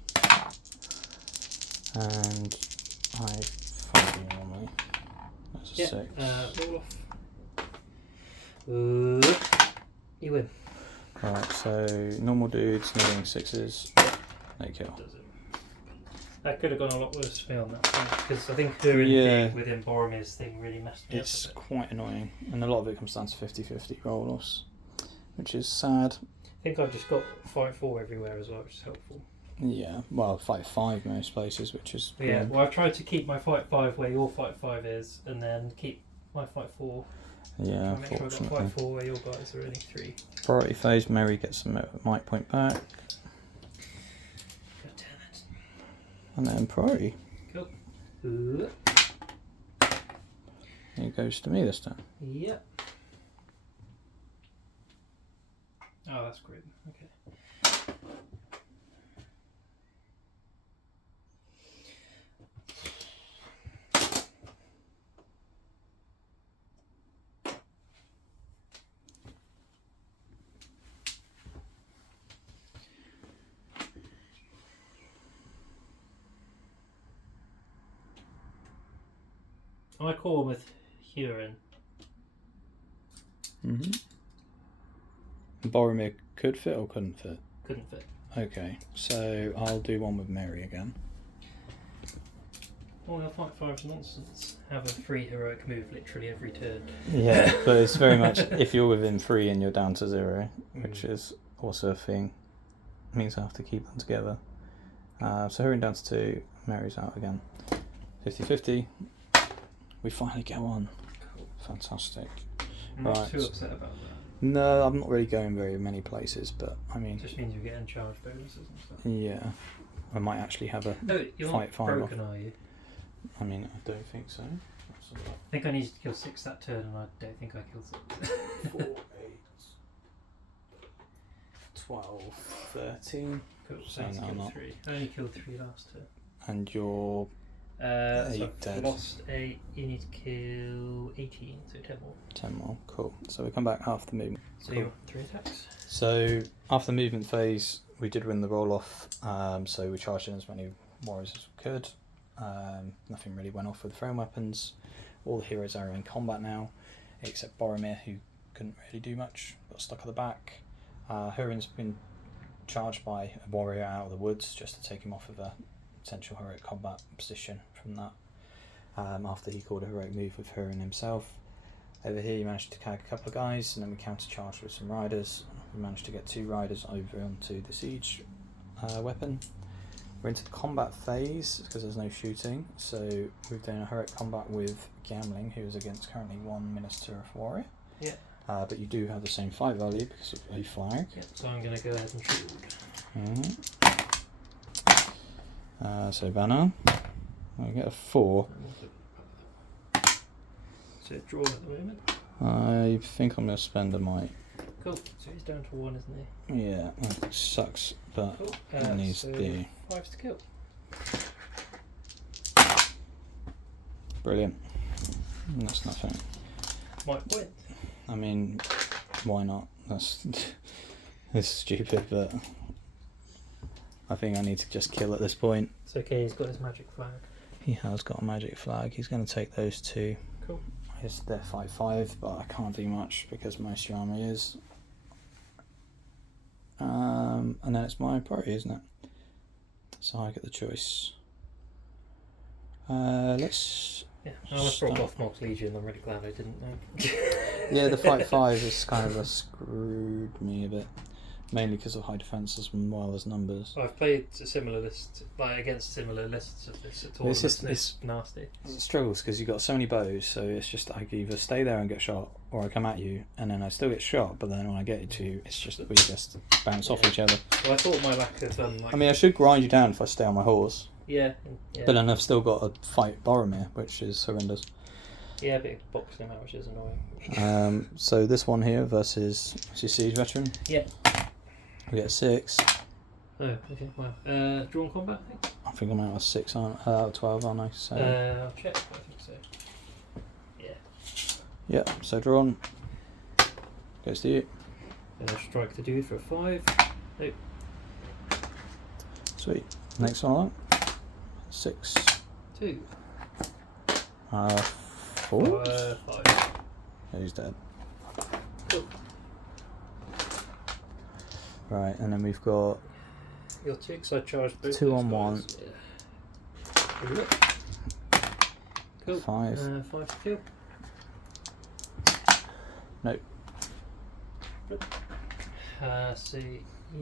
And I 5 normally. That's a 6. Roll off. You win. Right, so normal dudes needing 6s. No kill. Does it? That could have gone a lot worse for me on that point, because I think her thing within Boromir's thing really messed me up. It's quite annoying, and a lot of it comes down to 50-50 roll-offs, which is sad. I think I've just got fight 4 everywhere as well, which is helpful. Yeah, well, fight 5 most places, which is yeah. Well, I've tried to keep my fight 5 where your fight 5 is, and then keep my fight 4. Yeah, make sure I've got fight 4 where your guys are only 3. Priority phase, Mary gets a might point back. God damn it. And then priority. Cool. It goes to me this time. Yep. Oh, that's great. Okay. I call with Huron. Mm-hmm. Boromir could fit or couldn't fit? Couldn't fit. Okay, so I'll do one with Mary again. Oh, I'll fight 5's nonsense. Have a free heroic move literally every turn. Yeah, but it's very much if you're within 3 and you're down to 0, which is also a thing. It means I have to keep them together. So Huron down to 2, Mary's out again. 50-50. We finally go on. Cool. Fantastic. I'm not too upset about that. No, I'm not really going very many places, but I mean... It just means you're getting charge bonuses and stuff. Yeah. I might actually have a you're fight not 5 broken, off. Are you? I mean, I don't think so. I think I needed to kill 6 that turn, and I don't think I killed 6. 4, 8, 12, 13. Cool, So so no, not. 3. I only killed 3 last turn. And you're... So I've dead. lost 8. You need to kill 18, so 10 more. 10 more, cool. So we come back after movement. So Cool. you're on 3 attacks. So after the movement phase, we did win the roll-off, so we charged in as many warriors as we could. Nothing really went off with thrown weapons. All the heroes are in combat now, except Boromir, who couldn't really do much, got stuck at the back. Huron's been charged by a warrior out of the woods just to take him off of a potential heroic combat position from that, after he called a heroic move with Huron himself. Over here you managed to tag a couple of guys, and then we counter-charged with some riders. We managed to get 2 riders over onto the siege weapon. We're into the combat phase because there's no shooting, so we've done a heroic combat with Gamling, who is against currently 1 Minas Tirith warrior. Yeah. But you do have the same fight value because of a flag. Yep, so I'm going to go ahead and shield. So banner, I'll get a 4. So drawn at the moment. I think I'm going to spend a might. Cool, so he's down to 1, isn't he? Yeah, that sucks, but Cool. it needs so to be 5's to kill. brilliant. That's nothing. Might win. I mean, why not? That's it's stupid, but I think I need to just kill at this point. It's okay, he's got his magic flag. He has got a magic flag. He's going to take those 2. Cool. They're 5/5, but I can't do much because most of your army is. And then it's my priority, isn't it? So I get the choice. Let's. Yeah, I almost brought off Mox Legion. I'm really glad I didn't know. Yeah, the 5/5 is kind of screwed me a bit. mainly because of high defense as well as numbers. I've played a similar list, like against similar lists of this at all. It's nasty. It struggles because you've got so many bows, so it's just I can either stay there and get shot, or I come at you and then I still get shot. But then when I get to you, it's just that we just bounce off each other. Well, I thought my lack of I mean, I should grind you down if I stay on my horse. Yeah. But then I've still got to fight Boromir, which is horrendous. Yeah, a bit of boxing him out, which is annoying. So this one here versus Siege Veteran. Yeah. We get 6. Oh, okay. Wow. Drawn combat, I think. I think I'm out of 6, out of 12, aren't I? So. I'll check. But I think so. Yeah. Yeah. So drawn. Goes to you. Strike the dude for a 5. Nope. Sweet. Next one along. 6. 2. 4. 5. Yeah, he's dead. Cool. Right, and then we've got Your 2, because I charged both 2 those on guys. 1. Yeah. Cool. 5. 5 to kill. Nope. See.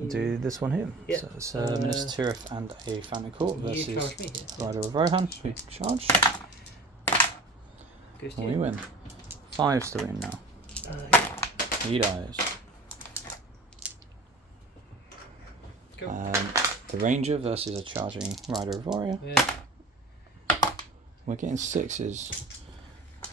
Do this one here. Yeah. So it's Minas Tirith and a Fountain Court You versus charge me here. Rider of Rohan. We charge. Goes to And you. we win. 5's the win now. He dies. Cool. The Ranger versus a charging Rider of Warrior. Yeah. We're getting 6s.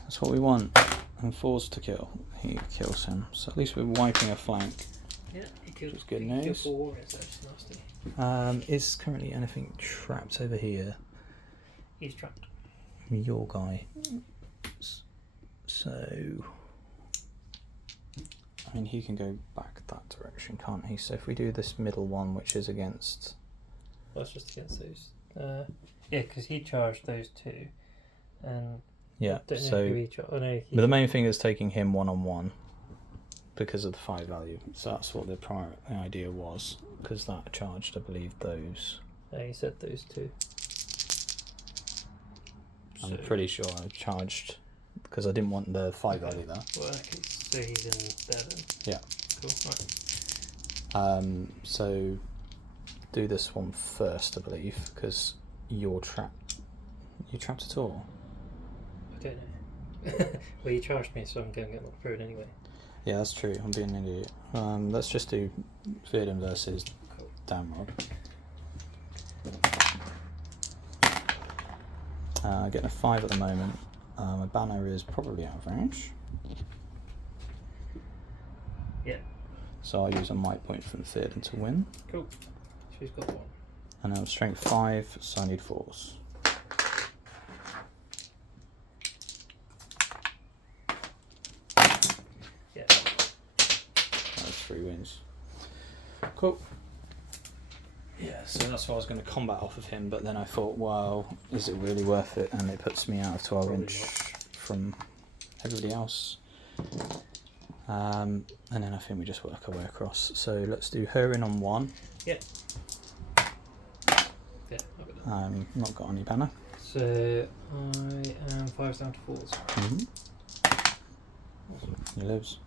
That's what we want. And 4s to kill. He kills him. So at least we're wiping a flank. Yeah, he killed. Which is good he killed news. 4 warriors. That's nasty. Is currently anything trapped over here? He's trapped. Your guy. So, I mean, he can go back that direction, can't he? So if we do this middle one, which is against... Well, it's just against those. Yeah, because he charged those 2. And Yeah, I don't know so... who he charged. Oh, no, But the main thing is taking him one-on-one because of the 5 value. So that's what the idea was, because that charged, I believe, those. he said those 2. I'm pretty sure I charged, because I didn't want the 5 value there. Well, so he's in there then. Yeah. Cool, right. So do this one first, I believe, because you're trapped. You trapped at all? I don't know. Well, you charged me, so I'm going to get knocked through it anyway. Yeah, that's true. I'm being an idiot. Let's just do Theoden versus Damrod. Getting a 5 at the moment. My banner is probably out of range. Yeah. So I'll use a might point from Theoden to win. Cool. She's got 1. And I'm strength 5, so I need 4s. Yeah. That's 3 wins. Cool. Yeah, so that's why I was going to combat off of him, but then I thought, well, is it really worth it? And it puts me out of 12 inch from everybody else. And then I think we just work our way across. So let's do her in on 1. Yeah. Yeah, I've got that. Not got any banner. So I am 5s down to 4s. He lives.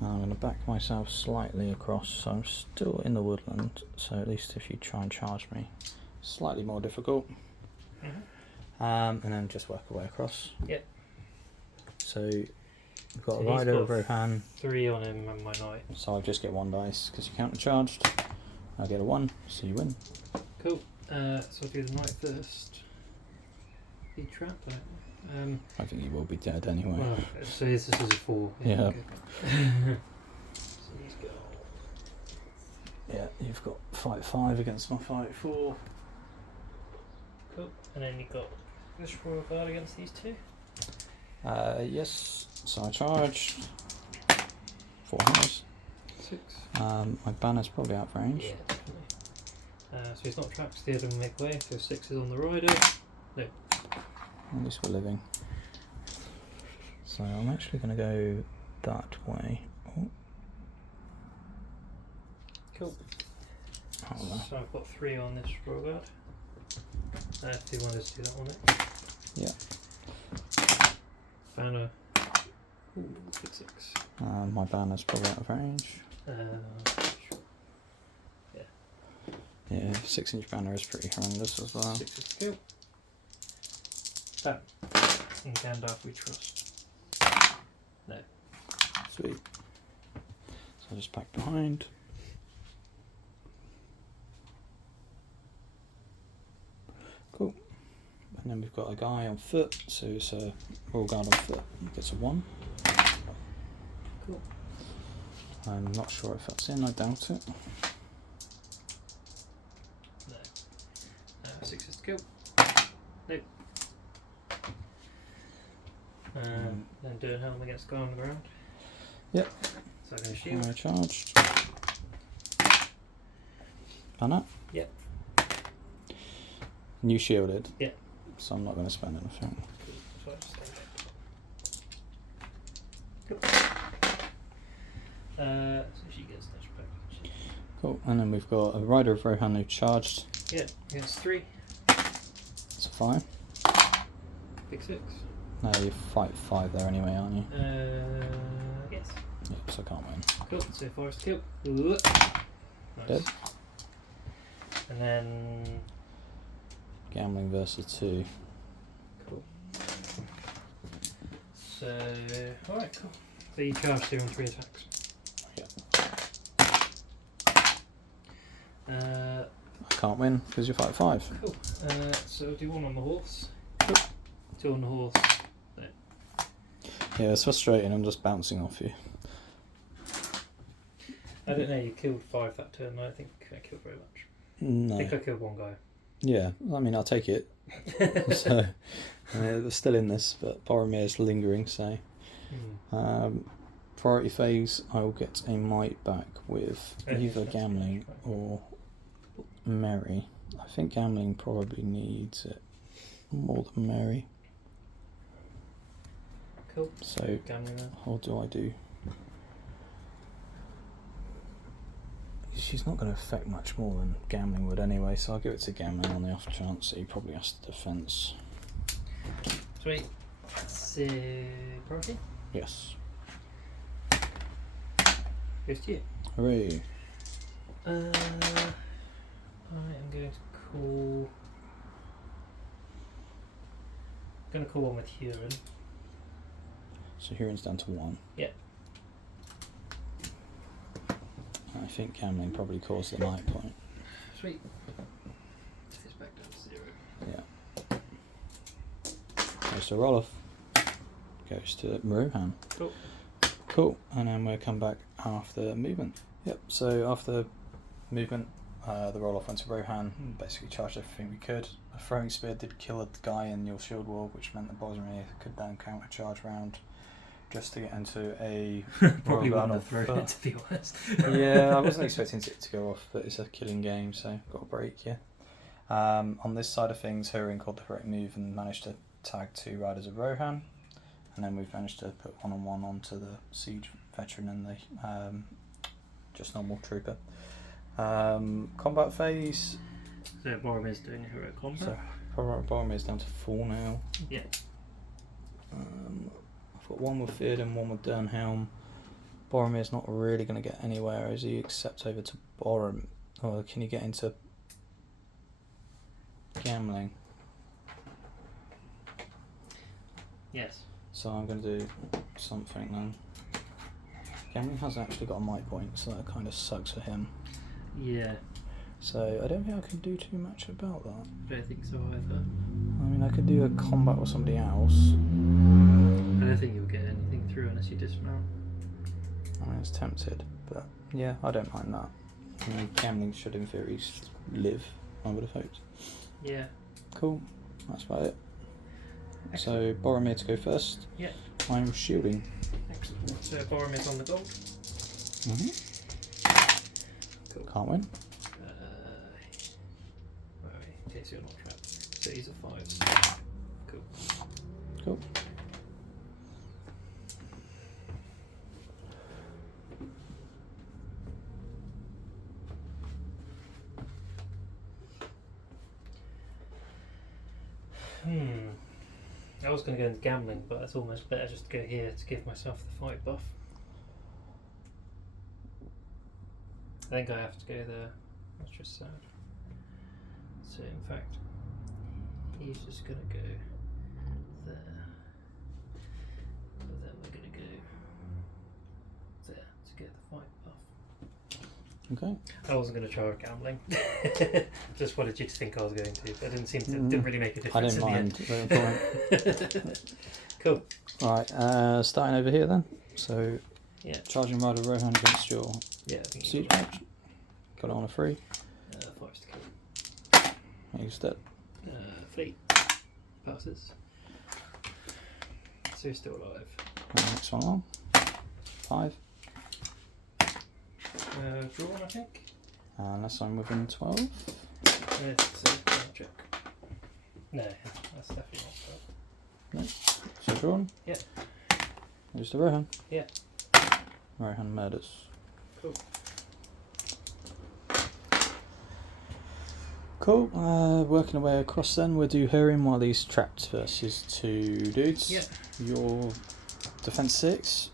Now I'm going to back myself slightly across, so I'm still in the woodland, so at least if you try and charge me, slightly more difficult. And then just work our way across. Yep. So we've got So a he's Rider got of Rohan, 3 on him and my knight. so I just get 1 dice because you countercharged. I get a 1, so you win. Cool. So I'll do the knight first. He trapped, I think he will be dead anyway. well, so this is a 4. Yeah. Okay. So he's got... Yeah, you've got fight 5 against my fight 4. Cool. And then you've got this royal guard against these 2. Yes, so I charge 4 hammers. 6. My banner's probably out of range. Yeah, definitely. So he's not trapped, the other will make way, so 6 is on the rider. No. At least we're living. So I'm actually going to go that way. Oh. Cool. Hold on. So I've got 3 on this royal guard. If you want us to do that on it. Yeah. Banner. Ooh, 6. My banner's probably out of range. Yeah, 6-inch banner is pretty horrendous as well. 6 is skill. Bam. And Gandalf we trust. No. Sweet. So just back behind. Cool. And then we've got a guy on foot, so it's a Royal Guard on foot. He gets a 1. Cool. I'm not sure if that's in, I doubt it. No. 6 is skill. Nope. Then do a helm against guy on the ground. Yep. So I'm going to shield. Charged. Banner? Yep. And you shielded? Yep. So I'm not going to spend anything. So I just stay back. Cool. So she gets dash back. Cool. And then we've got a Rider of Rohan who charged. Yeah, against 3. It's a 5. Big 6. No, you fight 5 there anyway, aren't you? Yes. Yep, so I can't win. Cool, so 4 is kill. Nice. Dead. And then. Gambling versus 2. Cool. So. Alright, cool. So you charge 2 on 3 attacks. Yeah. I can't win because you fight 5. Cool. So do 1 on the horse. 2 on the horse. No. Yeah, it's frustrating. I'm just bouncing off you. I don't know, you killed 5 that turn. I don't think I killed very much. No. I think I killed 1 guy. Yeah, I mean, I'll take it. So, they're still in this, but Boromir's lingering, so. Priority phase, I will get a might back with either Gambling or Merry. I think Gambling probably needs it more than Merry. Cool. So, Gambling then. what do I do? She's not going to affect much more than Gambling would anyway, so I'll give it to Gambling on the off chance that he probably has to defence. Sweet. So, priority? Yes. Goes to you. Hooray. I am going to call. I'm going to call one with Huron. So Huron's down to 1. Yeah. I think Gambling probably caused the might point. Sweet. It's back down to 0. Yeah. Goes to Roloff. Goes to Rohan. Cool. Cool. And then we'll come back after movement. Yep. So after movement, the Roloff went to Rohan. Basically charged everything we could. A throwing spear did kill a guy in your shield wall, which meant that Boromir could then counter charge round. Just to get into a Probably Royal wouldn't Guard have thrown on it, to be honest. Yeah, I wasn't expecting it to go off, but it's a killing game, so got a break, yeah. On this side of things, Huron called the correct move and managed to tag 2 Riders of Rohan, and then we've managed to put 1-on-1 onto the Siege Veteran and the just normal Trooper. Combat phase. So Boromir's doing heroic combat. So Boromir's down to 4 now. Yeah. I've got 1 with Theoden, 1 with Dernhelm. Boromir's not really going to get anywhere, is he, except over to Boromir. Or can he get into Gambling? Yes. So I'm going to do something then. Gambling has actually got a might point, so that kind of sucks for him. Yeah. So I don't think I can do too much about that. I don't think so either. I mean, I could do a combat with somebody else. I don't think you'll get anything through unless you dismount. I mean, it's tempted, but yeah, I don't mind that. I mean, Gambling should in theory live, I would have hoped. Yeah. Cool, that's about it. Excellent. So Boromir to go first. Yeah. I'm shielding. Excellent. So Boromir's on the gold. Cool. Can't win. Where are we? In case you're not trapped. So these are 5s. Cool. Cool. I was going to go into Gambling, but it's almost better just to go here to give myself the fight buff. I think I have to go there. That's just sad. So in fact, he's just going to go there. And then we're going to go there to get the fight buff. Okay. I wasn't going to try gambling. Just wanted you to think I was going to, but it didn't really make a difference. I didn't mind. Cool. Right, starting over here then. So, Yeah. charging rider Rohan against your Yeah, I think siege it's mage. Got it on a 3. 5 to kill. He's dead. Fleet. Passes. So he's still alive. Next one along. 5. Drawn, I think. Unless I'm within 12. Check. No, that's definitely not 12. No. So drawn. Yeah. Here's the Rohan. Yeah. Rohan murders. Cool. Cool. Working away across then, we'll do her in while he's trapped versus 2 dudes. Yeah. Your defense 6.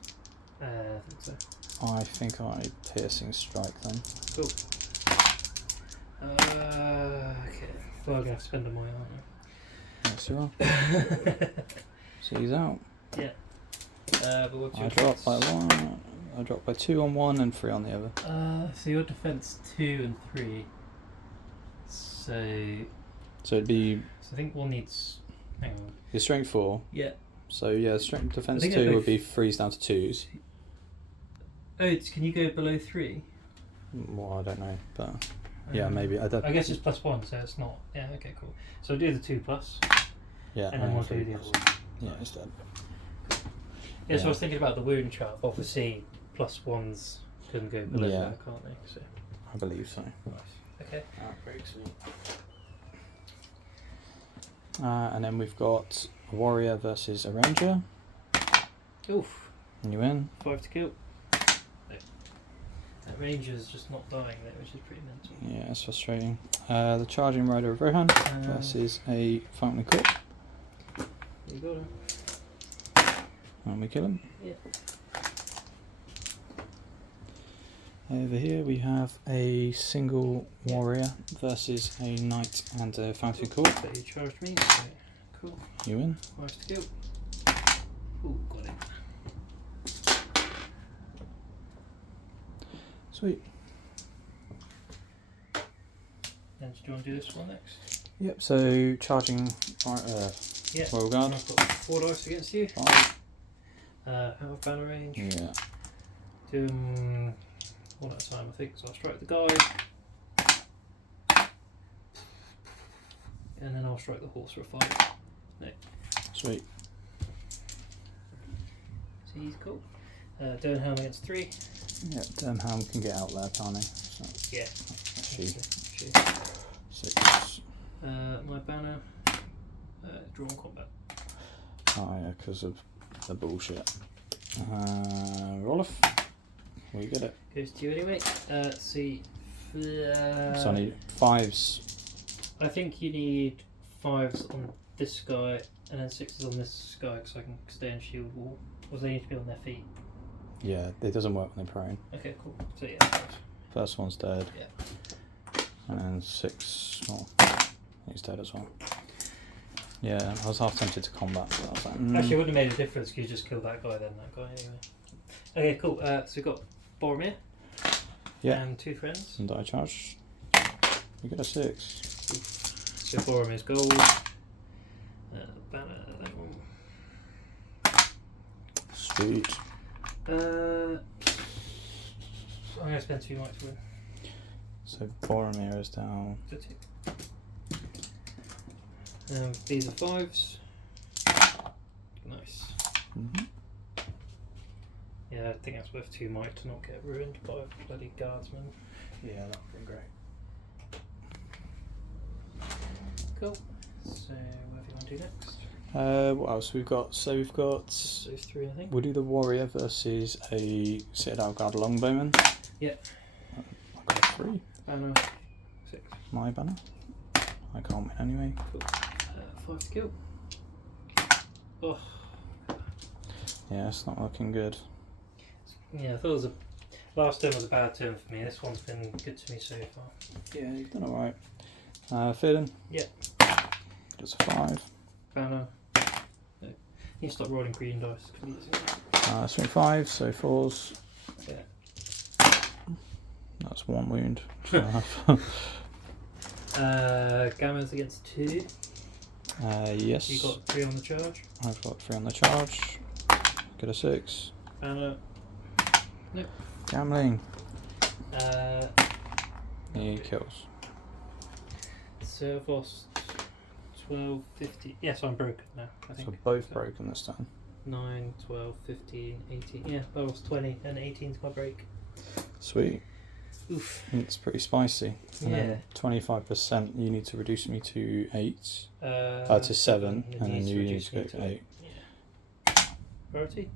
I think so. I think I piercing strike then. Cool. Okay. Well, I'm going to have to spend on my armor. Yes, you are. So he's out. Yeah. But what's your I dropped by 1. I dropped by 2 on one and 3 on the other. So your defense 2 and 3. So it'd be I think one needs. Hang on. your strength 4. Yeah. So yeah, strength defense I think 2 would be freeze down to 2s. Oh, can you go below 3? Well, I don't know, but yeah, maybe. I guess it's +1, so it's not. Yeah. Okay. Cool. So do the 2+. Yeah. And then we'll do the other one. Yeah, it's dead. Yeah, so I was thinking about the wound chart. Obviously, +1s can go below that, can't they? So. I believe so. Nice. Okay. Outbreaks. And then we've got a warrior versus a ranger. Oof. And you win. 5 to kill. No. That ranger's just not dying there, which is pretty mental. Yeah, it's frustrating. The charging rider of Rohan versus a fountain court. You got him. And we kill him. Yeah. Over here we have a single warrior versus a knight and a fountain court. So you charged me. So cool. You win. 5 to kill. Ooh, got it. Sweet. Then do you want to do this one next? Yep, so charging Yeah. Royal Guard. I've got 4 dice against you. 5. Out of banner range. Yeah. Do them one at a time, I think. So I'll strike the guy. And then I'll strike the horse for a 5. No. Sweet. So he's cool. Dernhelm against 3. Yeah, Dernhelm can get out there, can't he? So, Yeah. she. Actually. 6. My banner. Drawn combat. Oh yeah, because of the bullshit. Roloff. We get it. Goes to you anyway. See. So I need 5s. I think you need 5s on this guy and then 6s on this guy because I can stay in shield wall. Or do they need to be on their feet? Yeah, it doesn't work when they're prone. Okay, cool. So yeah, 5s. First one's dead. Yeah. And then 6. Well, he's dead as well. Yeah, I was half tempted to combat, but I was like, Actually, it wouldn't have made a difference because you just killed that guy then, that guy anyway. Okay, cool. So we've got Boromir. Yeah. And 2 friends. And die charge. You get a 6. So Boromir's gold. Banner, that one. Sweet. I'm going to spend 2 might to win. So Boromir is down. So 2. These are 5s. Nice. Mm-hmm. Yeah, I think that's worth 2 might to not get ruined by a bloody guardsman. Yeah, that would be great. Cool. So, what do you want to do next? What else we've got? So we've got. Those 3, I think. We'll do the warrior versus a Citadel Guard longbowman. Yeah. I've got 3. Banner 6. My banner. I can't win anyway. Cool. 5 to kill. Oh. Yeah, it's not looking good. Yeah, I thought it was last turn was a bad turn for me. This one's been good to me so far. Yeah, you've done alright. Theoden. Yeah. Gets a 5. Banner. No. You stop rolling green dice. Swing 5, so 4s. Yeah. That's 1 wound. Gammas against 2. Yes. You got 3 on the charge. I've got 3 on the charge. Get a 6. Banner. Nope. Gambling. He Okay. kills. So I've lost 12, 15. Yes, I'm broken now, I think. So both broken this time. 9, 12, 15, 18. Yeah, I lost 20 and 18's my break. Sweet. Oof. It's pretty spicy. And Yeah. then 25%, you need to reduce me to 8. To To 7, and then you need to go to 8. Yeah. Priority?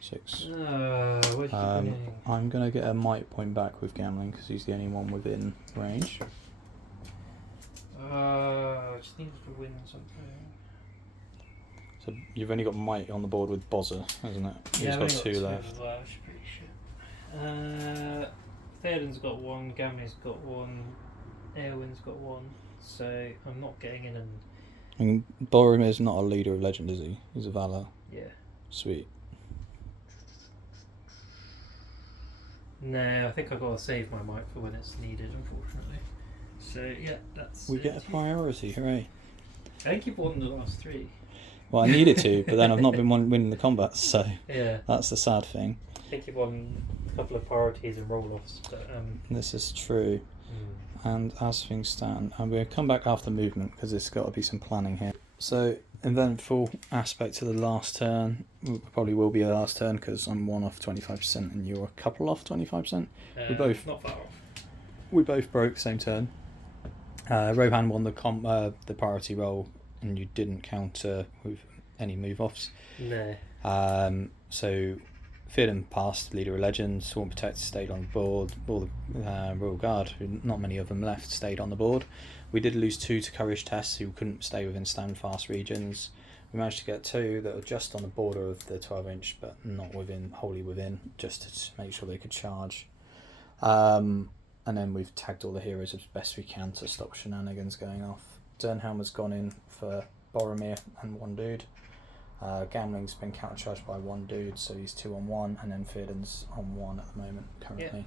6. Where'd you bring I'm going to get a might point back with gambling because he's the only one within range. I just needed to win something. So you've only got might on the board with Bozza, isn't it? He's Yeah, got 2 left. As well, which is pretty shit. Theoden's got 1, Gamley's got 1, Eowyn's got 1, so I'm not getting in and... And Boromir's not a leader of legend, is he? He's a Valor. Yeah. Sweet. No, I think I've got to save my mic for when it's needed, unfortunately. So, yeah, that's... We get a priority, hooray. I think you've won the last 3. Well, I needed to, but then I've not been winning the combat, so Yeah. that's the sad thing. I think you've won a couple of priorities and roll-offs, but... This is true. And as things stand, and we'll come back after movement because there's got to be some planning here. So, eventful aspect to the last turn. Probably will be a last turn because I'm 1 off 25% and you're a couple off 25%. We both Not far off. We both broke same turn. Rohan won the priority roll, and you didn't counter with any move offs. No. So Theoden passed, leader of legend. Sworn Protector stayed on the board. All the Royal Guard, who not many of them left, stayed on the board. We did lose 2 to courage tests who couldn't stay within stand fast regions. We managed to get 2 that were just on the border of the 12-inch, but not wholly within, just to make sure they could charge. And then we've tagged all the heroes as best we can to stop shenanigans going off. Dernhelm has gone in for Boromir and 1 dude. Gamling's been countercharged by 1 dude, so he's 2 on 1, and then Theoden's on 1 at the moment currently.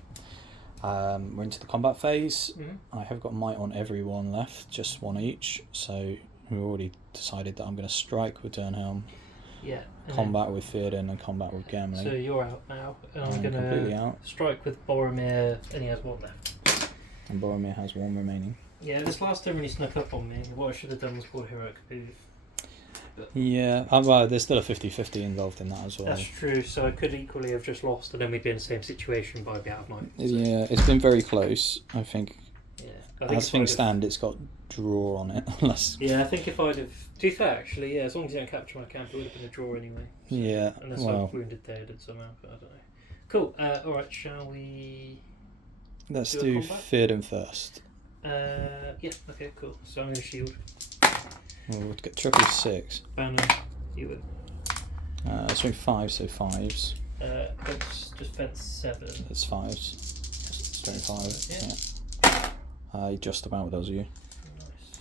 We're into the combat phase. I have got might on everyone left, just 1 each, so we've already decided that I'm going to strike with Dernhelm, combat with Theoden, and combat with Gamling. So you're out now, and I'm going completely to out. strike with Boromir, and he has 1 left. And Boromir has 1 remaining. Yeah, this last turn really snuck up on me. What I should have done was called Heroic Move. Yeah, well, there's still a 50-50 involved in that as well. That's true, so I could equally have just lost, and then we'd be in the same situation, but I'd be out of might. So. Yeah, it's been very close, I think. Yeah, As things stand, it's got draw on it, unless... Yeah, I think if I'd have... To be fair, actually, yeah, as long as you don't capture my camp, it would have been a draw anyway. So, yeah, unless I've wounded Theoden somehow, but I don't know. Cool, alright, shall we... Let's do Theoden first. Yeah, okay, cool. So I'm going to shield. We'll get triple 6. Banner, you would. Swing 5, so 5s. Defense 7. It's 5s. Swing 5, yeah. Just about does you. Nice.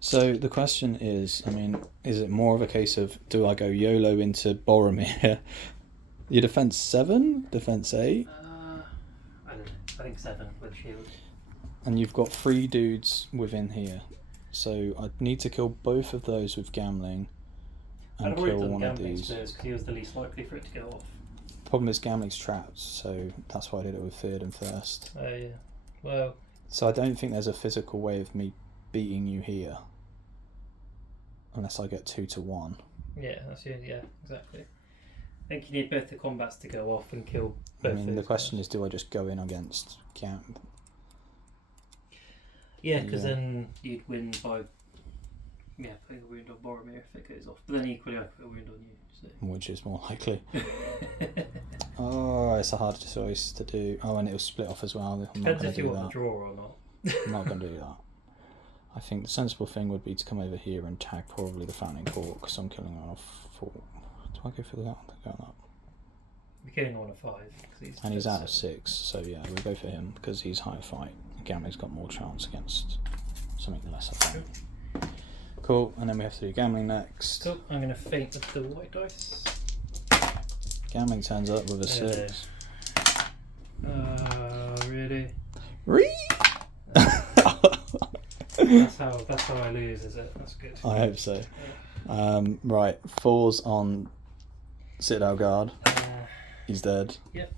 So the question is, I mean, is it more of a case of, do I go YOLO into Boromir? Your defense 7? Defense 8? I don't know. I think 7 with shield. And you've got 3 dudes within here. So I need to kill both of those with Gamling and kill one of these. Because he was the least likely for it to go off. Problem is Gamling's trapped, so that's why I did it with Theoden first. Oh yeah. Well. So I don't think there's a physical way of me beating you here, unless I get 2 to 1. Yeah, that's it. Yeah, exactly. I think you need both the combats to go off and kill both. I mean, the question is, do I just go in against Gam? Yeah, because then you'd win by putting a wound on Boromir if it goes off. But then equally I put a wound on you. So. Which is more likely. Oh, it's a hard choice to do. Oh, and it'll split off as well. Depends if you want to draw or not. I'm not going to do that. I think the sensible thing would be to come over here and tag probably the Fountain Court, because I'm killing on a 4. Do I go for that? Go on that. You're killing on a 5. And he's out of 6, so yeah, we'll go for him because he's higher fight. Gamling's got more chance against something lesser family. Cool, and then we have to do gambling next. Cool, I'm going to feint with the white dice. Gambling turns up with a There it 6. Really? That's how I lose, is it? That's good. I hope so. Right, 4s on Citadel Guard. He's dead. Yep.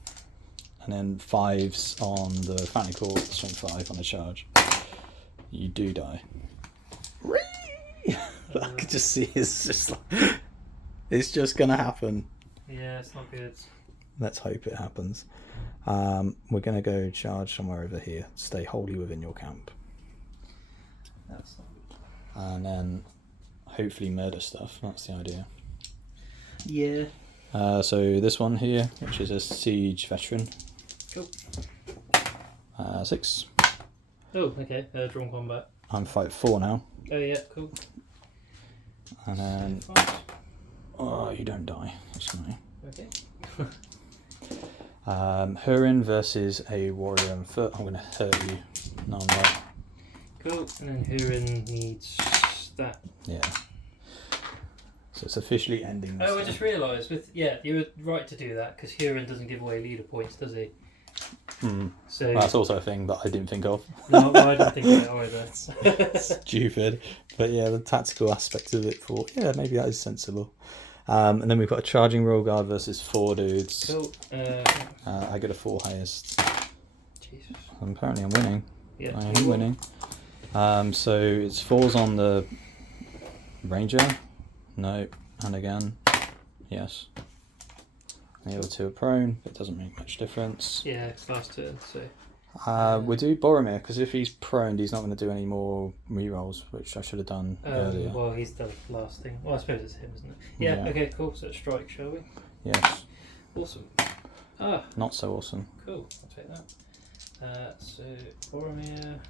And then 5s on the Fountain Court, strength 5 on the charge. You do die. I could just see it's just like, it's just gonna happen. Yeah, it's not good. Let's hope it happens. We're gonna go charge somewhere over here. Stay wholly within your camp. That's not good. And then hopefully murder stuff. That's the idea. Yeah. So this one here, which is a siege veteran. Cool. 6. Oh, okay. Drawn combat. I'm fight 4 now. Oh yeah, cool. And then oh, you don't die. That's nice. Okay. Hurin versus a warrior on foot. I'm gonna hurt you. No, I'm right. Cool. And then Hurin needs that. Yeah. So it's officially ending this. Oh, I just realised you were right to do that because Hurin doesn't give away leader points, does he? So well, that's also a thing that I didn't think of. No, I don't think of it either. Stupid. But yeah, the tactical aspect of it maybe that is sensible. And then we've got a charging royal guard versus 4 dudes. Cool. I get a 4 highest. Jesus. Apparently I'm winning. Yeah, I am winning. So it's 4s on the ranger. No. And again. Yes. The other 2 are prone. It doesn't make much difference. Yeah, it's last turn, so. We do Boromir because if he's prone, he's not going to do any more rerolls, which I should have done earlier. Well, he's the last thing. Well, I suppose it's him, isn't it? Yeah. Okay. Cool. So strike, shall we? Yes. Awesome. Not so awesome. Cool. I'll take that. So Boromir,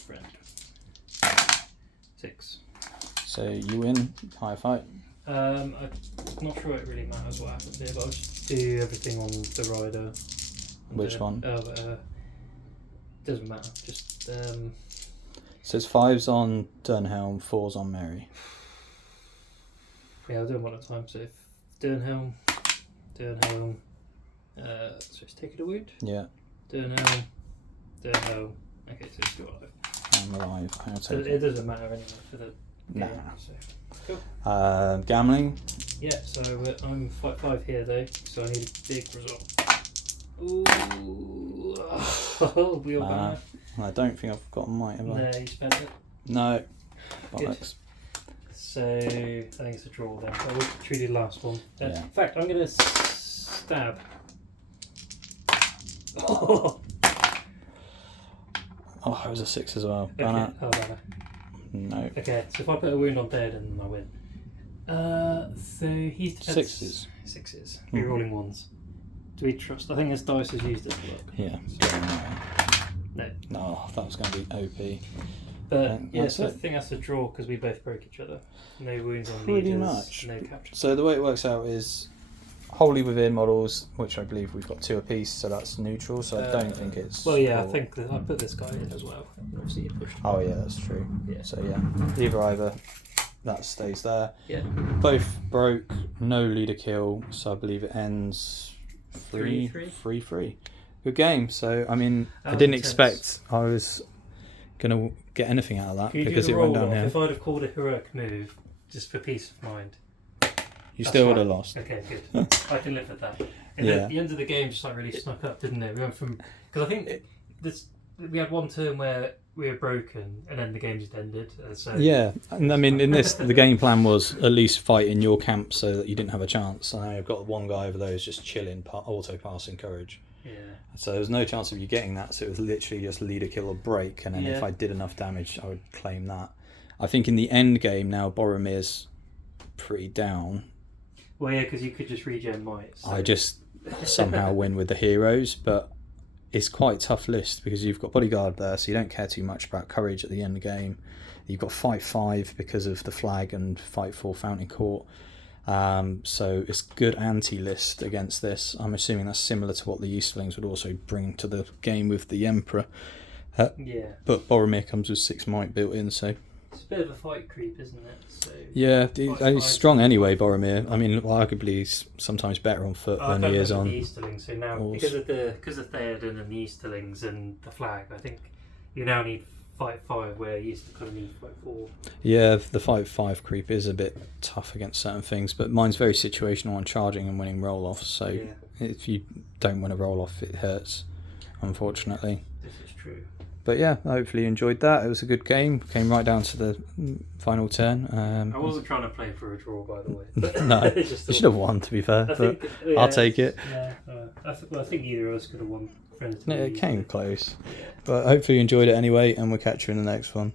friend. 6. So you win. Higher fight. I'm not sure it really matters what happens here, but I'll just do everything on the rider. Which one? Doesn't matter. Just So it's 5s on Durnhelm, 4s on Mary. yeah, I'll do them one at a time. So if Durnhelm. So it's taking a wound. Yeah. Durnhelm. Okay, so it's still alive. I'm alive. I'll So take it doesn't matter anyway for the Nah. game. So. Cool. Gambling. Yeah, so I'm fight 5 here though, so I need a big result. Ooh, we all got I don't think I've got a might, have I? No, you spent it. No. Bollocks. So I think it's a draw then. We'll treat the last one. Yeah. In fact, I'm going to stab. Oh, it was a 6 as well. okay. Banner. Banner. No. Okay, so if I put a wound on dead and I win. So he's 6s. 6s. Rerolling 1s. Do we trust? I think this dice is used as luck. Yeah. No. No, that was going to be OP. But yeah, that's so I it. think that's a draw because we both broke each other. No wounds on Pretty leaders, much. no capture. So the way it works out is wholly within models, which I believe we've got 2 apiece, so that's neutral. So I don't think it's. Well, yeah, I think that I put this guy in as well. Obviously, you pushed. Oh yeah, that's true. Yeah. So yeah, either that stays there. Yeah. Both broke, no leader kill, so I believe it ends 3-3. Good game. So I mean, I didn't expect I was gonna get anything out of that because it went down here. If I'd have called a heroic move, just for peace of mind. You still would have lost. Okay, good. I can live with that. And Yeah. the end of the game just like really snuck up, didn't it? We went from because I think we had one turn where we were broken, and then the game just ended. So Yeah, and I mean, in this, the game plan was at least fight in your camp so that you didn't have a chance. And I've got one guy over there who's just chilling, auto passing courage. Yeah. So there was no chance of you getting that. So it was literally just leader kill or break. And then if Yeah. I did enough damage, I would claim that. I think in the end game now, Boromir's pretty down. Well, yeah, because you could just regen might. So. I just somehow win with the heroes, but it's quite a tough list because you've got bodyguard there, so you don't care too much about courage at the end of the game. You've got fight 5 because of the flag and fight 4 Fountain Court. So it's good anti-list against this. I'm assuming that's similar to what the Eastlings would also bring to the game with the Emperor. Yeah. But Boromir comes with 6 might built in, so It's a bit of a fight creep, isn't it? So yeah, Fight he's strong anyway. Boromir. I mean, arguably he's sometimes better on foot than he is on. the Easterlings, so now horse. because of Theoden and the Easterlings and the flag, I think you now need fight 5 where you used to kind of need fight 4. Yeah, the 5/5 creep is a bit tough against certain things, but mine's very situational on charging and winning roll offs. So Yeah. if you don't win a roll off, it hurts, unfortunately. This is true. But yeah, hopefully you enjoyed that. It was a good game. Came right down to the final turn. I wasn't trying to play for a draw, by the way. No, It's you just should have won, to be fair. But I'll take it. Yeah, I think either of us could have won. It came close. But hopefully you enjoyed it anyway, and we'll catch you in the next one.